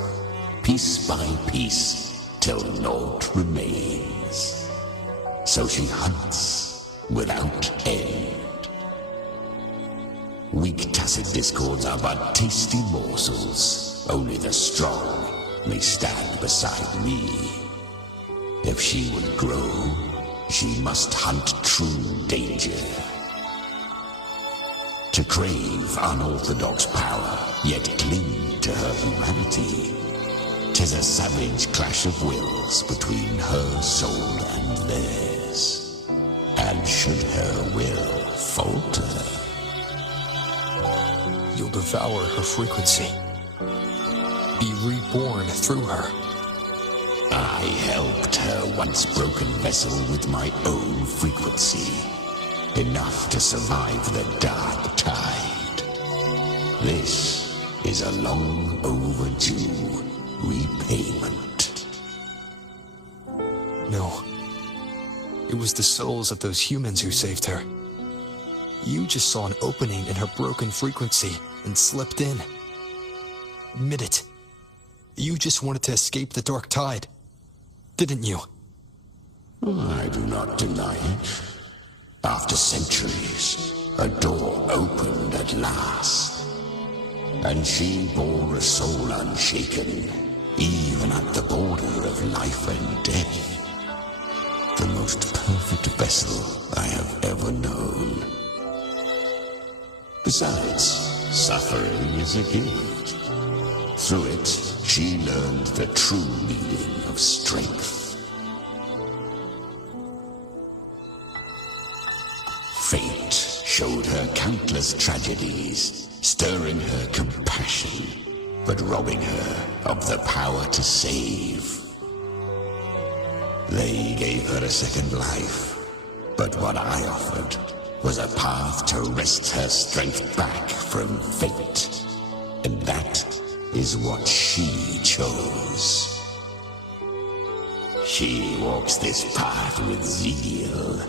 piece by piece, till naught remains. So she hunts without end. Weak tacit discords are but tasty morsels. Only the strong may stand beside me. If she would grow, she must hunt true danger. To crave unorthodox power, yet cling to her humanity, 'tis a savage clash of wills between her soul and theirs. And should her will falter, You'll devour her frequency. Be reborn through her. I helped her once broken vessel with my own frequency. Enough to survive the dark tide. This is a long overdue repayment. No. It was the souls of those humans who saved her. You just saw an opening in her broken frequency and slipped in. Admit it. You just wanted to escape the dark tide, didn't you? I do not deny it. After centuries, a door opened at last. And she bore a soul unshaken, even at the border of life and death. The most perfect vessel I have ever known. Besides, suffering is a gift. Through it, she learned the true meaning of strength. Fate showed her countless tragedies, stirring her compassion, but robbing her of the power to save. They gave her a second life, but what I offered was a path to wrest her strength back from fate. And that is what she chose. She walks this path with zeal,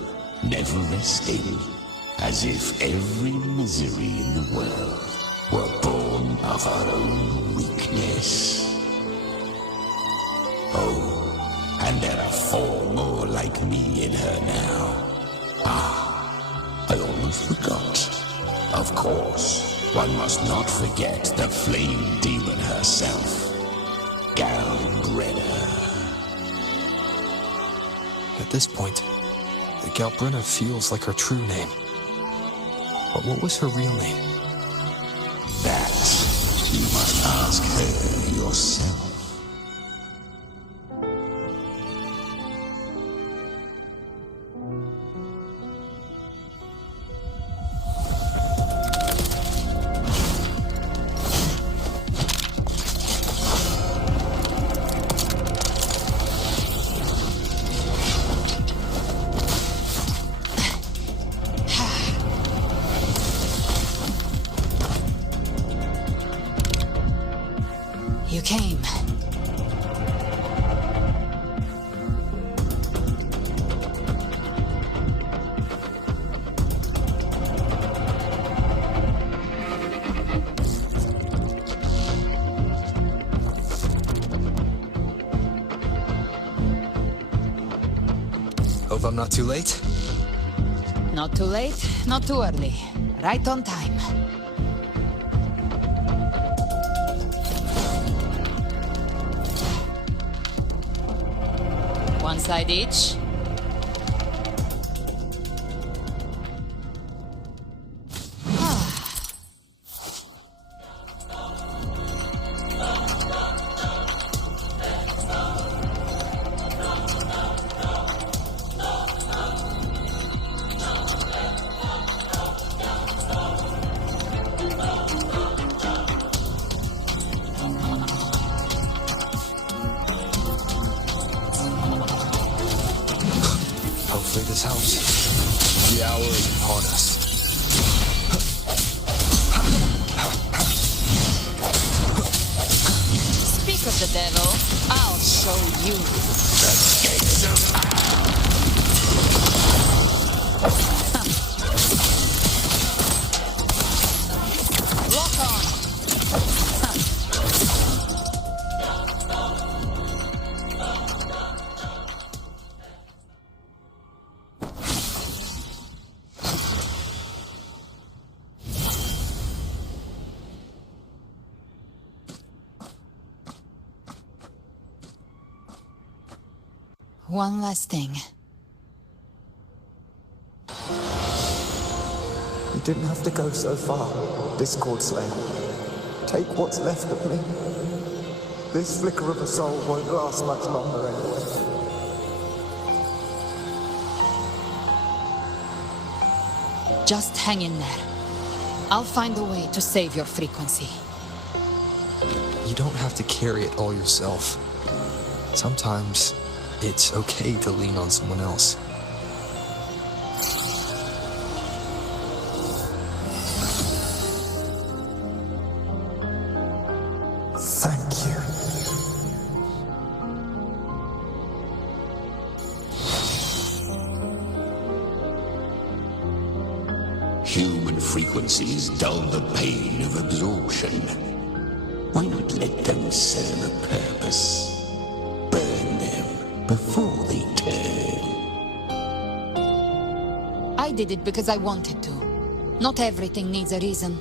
never resting, as if every misery in the world were born of her own weakness. Oh, and there are 4 more like me in her now. I almost forgot. Of course, one must not forget the flame demon herself, Galbrenna. At this point, the Galbrenna feels like her true name. But what was her real name? That you must ask her yourself. You came. Hope I'm not too late. Not too late, not too early. Right on time. One side each. Hopefully this helps. The hour is upon us. Speak of the devil, I'll show you. Lock on. One last thing. You didn't have to go so far, Discord Slayer. Take what's left of me. This flicker of a soul won't last much longer anyway. Just hang in there. I'll find a way to save your frequency. You don't have to carry it all yourself. Sometimes it's okay to lean on someone else. Thank you. Human frequencies dull the pain of absorption. Why not let them serve a purpose? Burn them before they turn. I did it because I wanted to. Not everything needs a reason.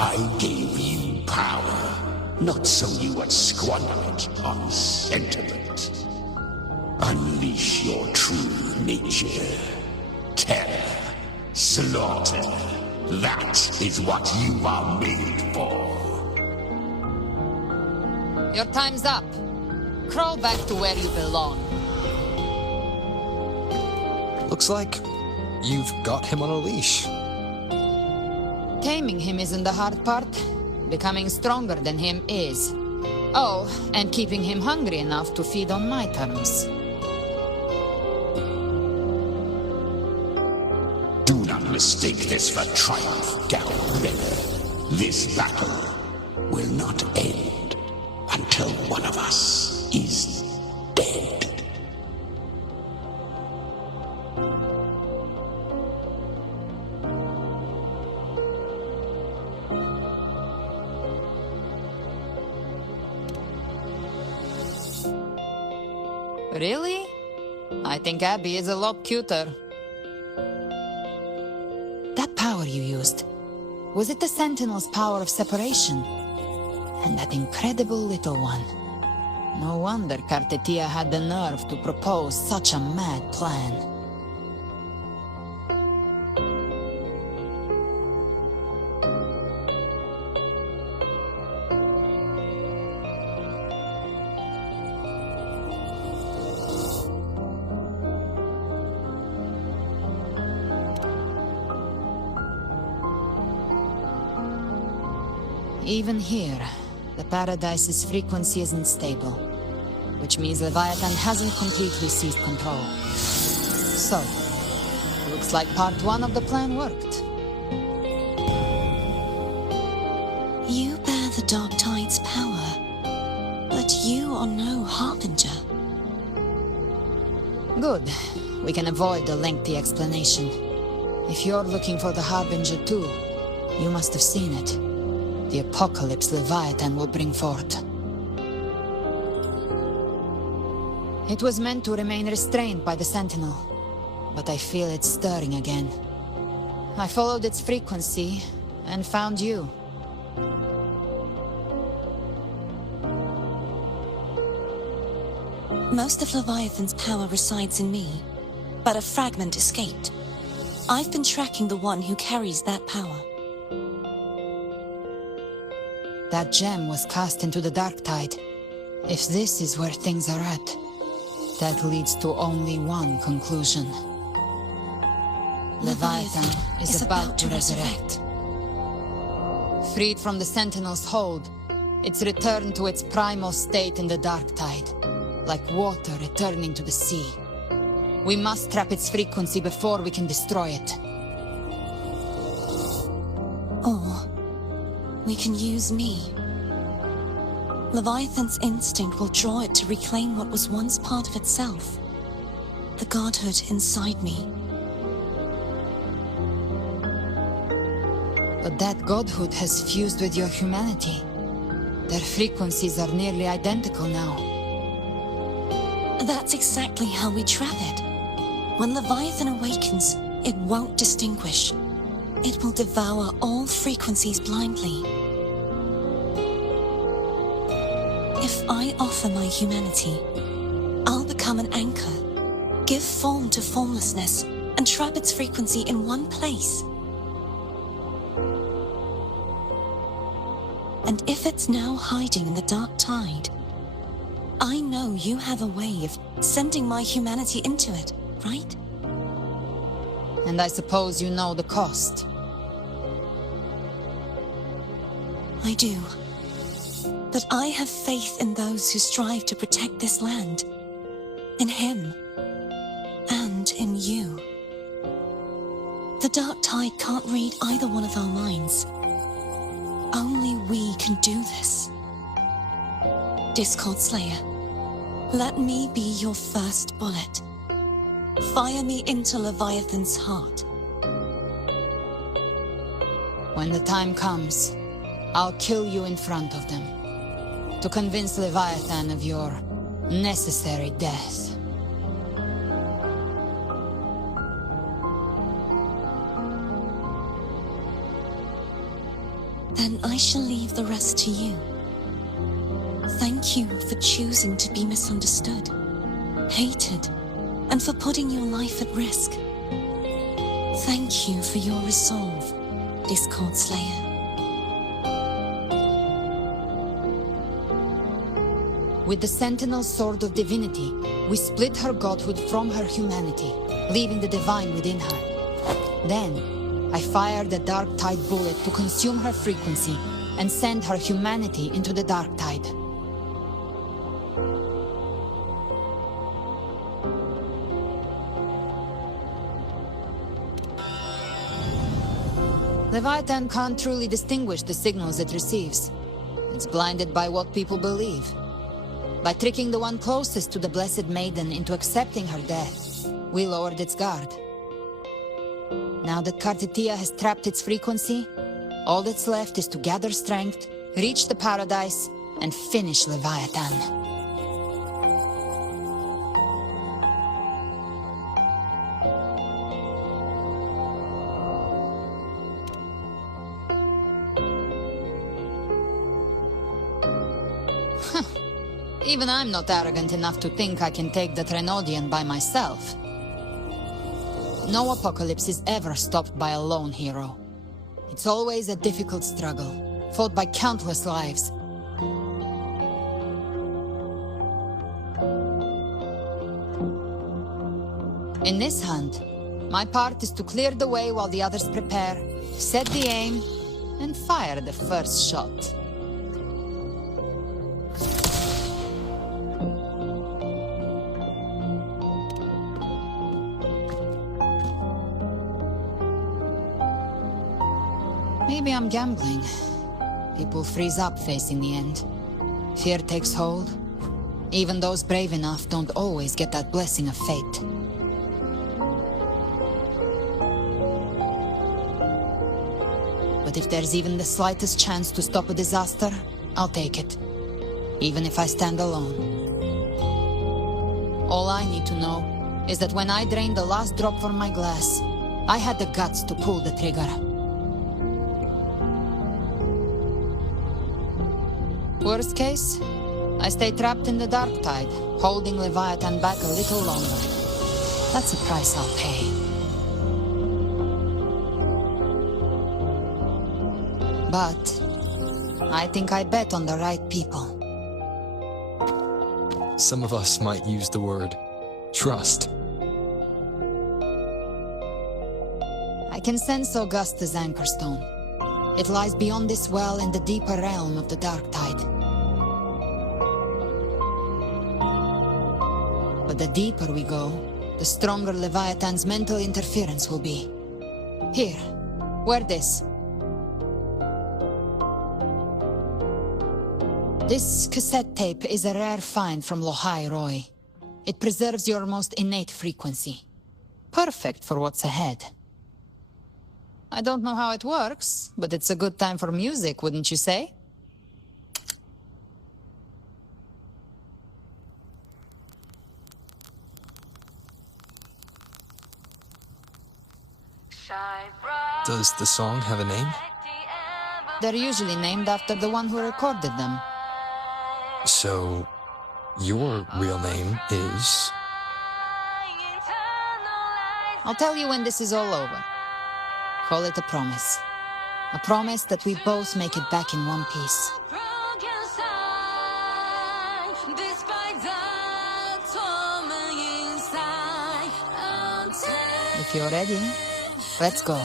I gave you power, not so you would squander it on sentiment. Unleash your true nature. Terror, slaughter. That is what you are made for. Your time's up. Crawl back to where you belong. Looks like you've got him on a leash. Taming him isn't the hard part. Becoming stronger than him is. Oh, and keeping him hungry enough to feed on my terms. Do not mistake this for triumph, Galbrenner. This battle will not end until one of us is dead. Really? I think Abby is a lot cuter. That power you used, was it the Sentinel's power of separation? And that incredible little one, No wonder Cartetia had the nerve to propose such a mad plan. Even here, the Paradise's frequency isn't stable, which means Leviathan hasn't completely seized control. So, looks like part 1 of the plan worked. You bear the Dark Tide's power, but you are no Harbinger. Good. We can avoid a lengthy explanation. If you're looking for the Harbinger too, you must have seen it. The apocalypse Leviathan will bring forth. It was meant to remain restrained by the Sentinel, but I feel it stirring again. I followed its frequency and found you. Most of Leviathan's power resides in me, but a fragment escaped. I've been tracking the one who carries that power. That gem was cast into the Dark Tide. If this is where things are at, that leads to only one conclusion. Leviathan is about to resurrect. Freed from the Sentinel's hold, it's returned to its primal state in the Dark Tide, like water returning to the sea. We must trap its frequency before we can destroy it. Or we can use me. Leviathan's instinct will draw it to reclaim what was once part of itself. The godhood inside me. But that godhood has fused with your humanity. Their frequencies are nearly identical now. That's exactly how we trap it. When Leviathan awakens, it won't distinguish. It will devour all frequencies blindly. If I offer my humanity, I'll become an anchor, give form to formlessness, and trap its frequency in one place. And if it's now hiding in the Dark Tide, I know you have a way of sending my humanity into it, right? And I suppose you know the cost. I do. But I have faith in those who strive to protect this land. In him. And in you. The Dark Tide can't read either one of our minds. Only we can do this. Discord Slayer, let me be your first bullet. Fire me into Leviathan's heart. When the time comes, I'll kill you in front of them, to convince Leviathan of your necessary death. Then I shall leave the rest to you. Thank you for choosing to be misunderstood, hated, and for putting your life at risk. Thank you for your resolve, Discord Slayer. With the Sentinel's Sword of Divinity, we split her godhood from her humanity, leaving the divine within her. Then, I fired a Dark Tide bullet to consume her frequency and send her humanity into the Dark Tide. Leviathan can't truly distinguish the signals it receives. It's blinded by what people believe. By tricking the one closest to the Blessed Maiden into accepting her death, we lowered its guard. Now that Cartetia has trapped its frequency, all that's left is to gather strength, reach the Paradise, and finish Leviathan. Even I'm not arrogant enough to think I can take the Trenodian by myself. No apocalypse is ever stopped by a lone hero. It's always a difficult struggle, fought by countless lives. In this hunt, my part is to clear the way while the others prepare, set the aim, and fire the first shot. Maybe I'm gambling. People freeze up facing the end. Fear takes hold. Even those brave enough don't always get that blessing of fate. But if there's even the slightest chance to stop a disaster, I'll take it. Even if I stand alone. All I need to know is that when I drained the last drop from my glass, I had the guts to pull the trigger. Worst case, I stay trapped in the dark tide, holding Leviathan back a little longer. That's a price I'll pay. But I think I bet on the right people. Some of us might use the word trust. I can sense Augusta's anchorstone. It lies beyond this well in the deeper realm of the dark tide. But the deeper we go, the stronger Leviathan's mental interference will be. Here, wear this. This cassette tape is a rare find from Lohai Roy. It preserves your most innate frequency. Perfect for what's ahead. I don't know how it works, but it's a good time for music, wouldn't you say? Does the song have a name? They're usually named after the one who recorded them. So, your real name is... I'll tell you when this is all over. Call it a promise. A promise that we both make it back in one piece. If you're ready, let's go.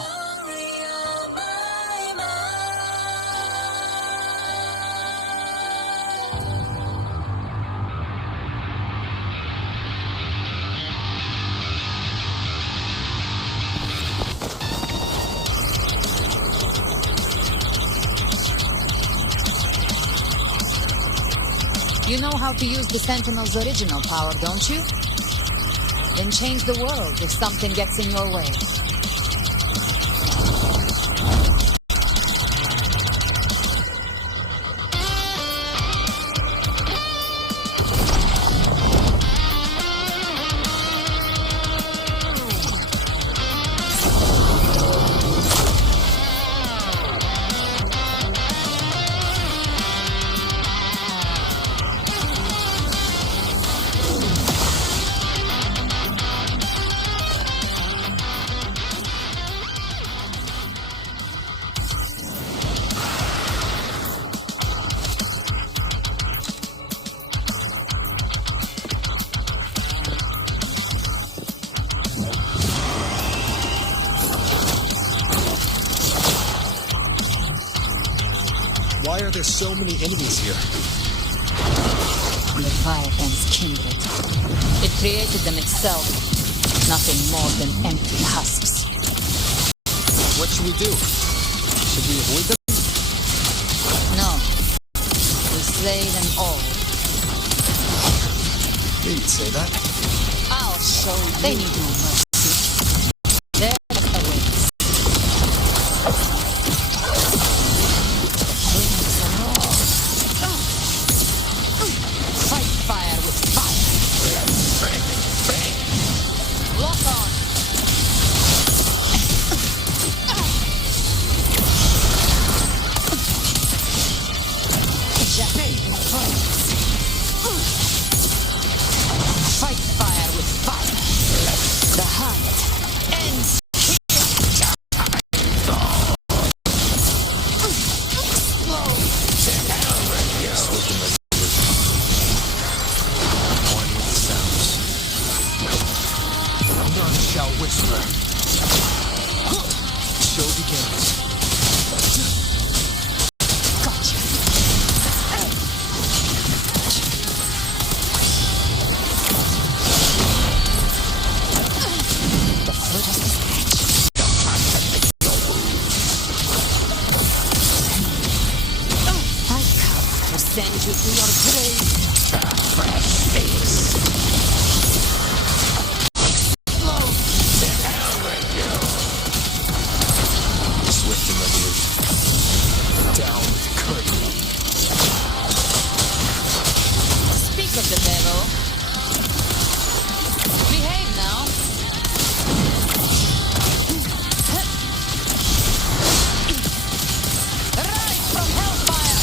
You know how to use the Sentinel's original power, don't you? Then change the world if something gets in your way. Why are there so many enemies here? Leviathan's kindred. It created them itself. Nothing more than empty husks. What should we do? Should we avoid them? No. We slay them all. Yeah, you'd say that. I'll show you. They need no mercy. Their death awaits. Fight fire with fire. Lock on. Jack, my friends. whisper. Show begins. Gotcha. The foot of the stretch. I come to send you to your grave. Fresh face. Swift in my ears. Down with curtain. Speak of the devil. Behave now. Rise from hellfire.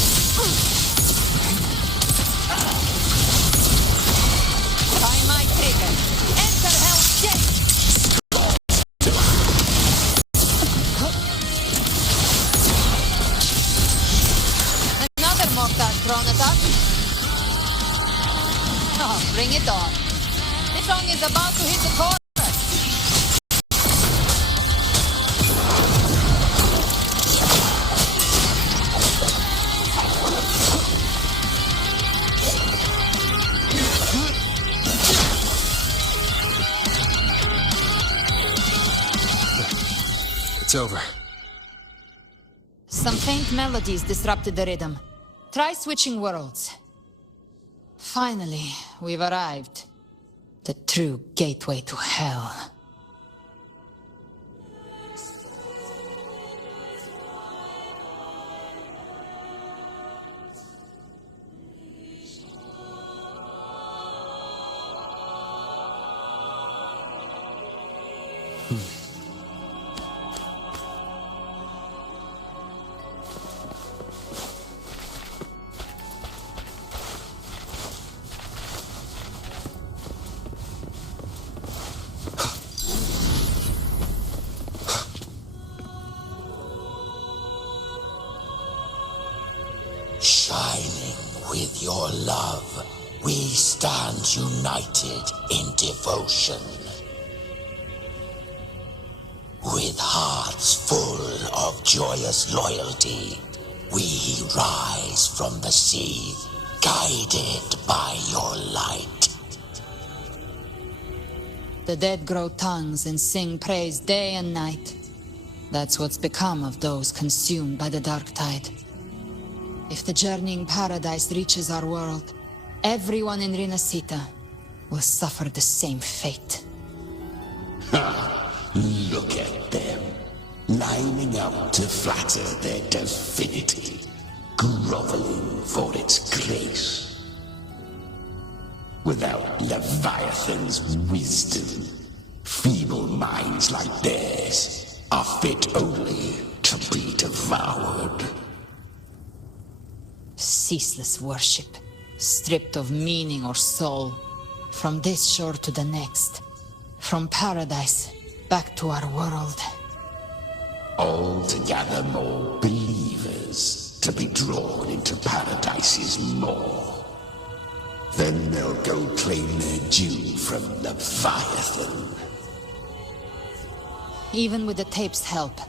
By my trigger. Enter hell's gate. Another mortar thrown at us. Oh, bring it on. This song is about to hit the chorus. It's over. Some faint melodies disrupted the rhythm. Try switching worlds. Finally, we've arrived. The true gateway to hell. Shining with your love, we stand united in devotion. With hearts full of joyous loyalty, we rise from the sea, guided by your light. The dead grow tongues and sing praise day and night. That's what's become of those consumed by the dark tide. If the journeying paradise reaches our world, everyone in Rinasita will suffer the same fate. Look at them, lining up to flatter their divinity, groveling for its grace. Without Leviathan's wisdom, feeble minds like theirs are fit only to be devoured. Ceaseless worship, stripped of meaning or soul, from this shore to the next, from paradise back to our world. All to gather more believers to be drawn into Paradise's maw. Then they'll go claim their due from Leviathan. Even with the tape's help,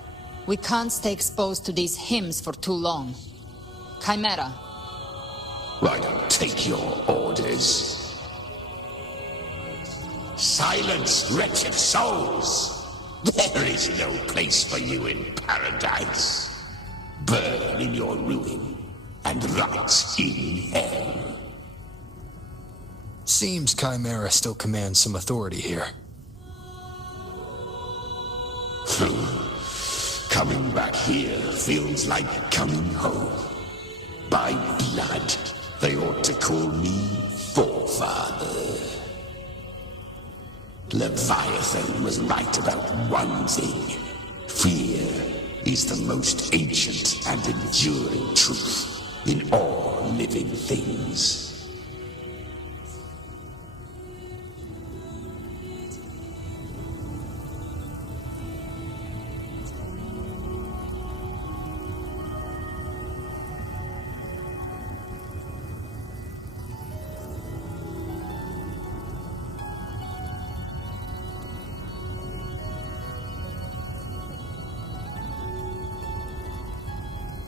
we can't stay exposed to these hymns for too long. Chimera. I don't take your orders. Silence, wretched souls! There is no place for you in paradise. Burn in your ruin, and rot in hell. Seems Chimera still commands some authority here. Coming back here feels like coming home. By blood, they ought to call me Forefather. Leviathan was right about one thing. Fear is the most ancient and enduring truth in all living things.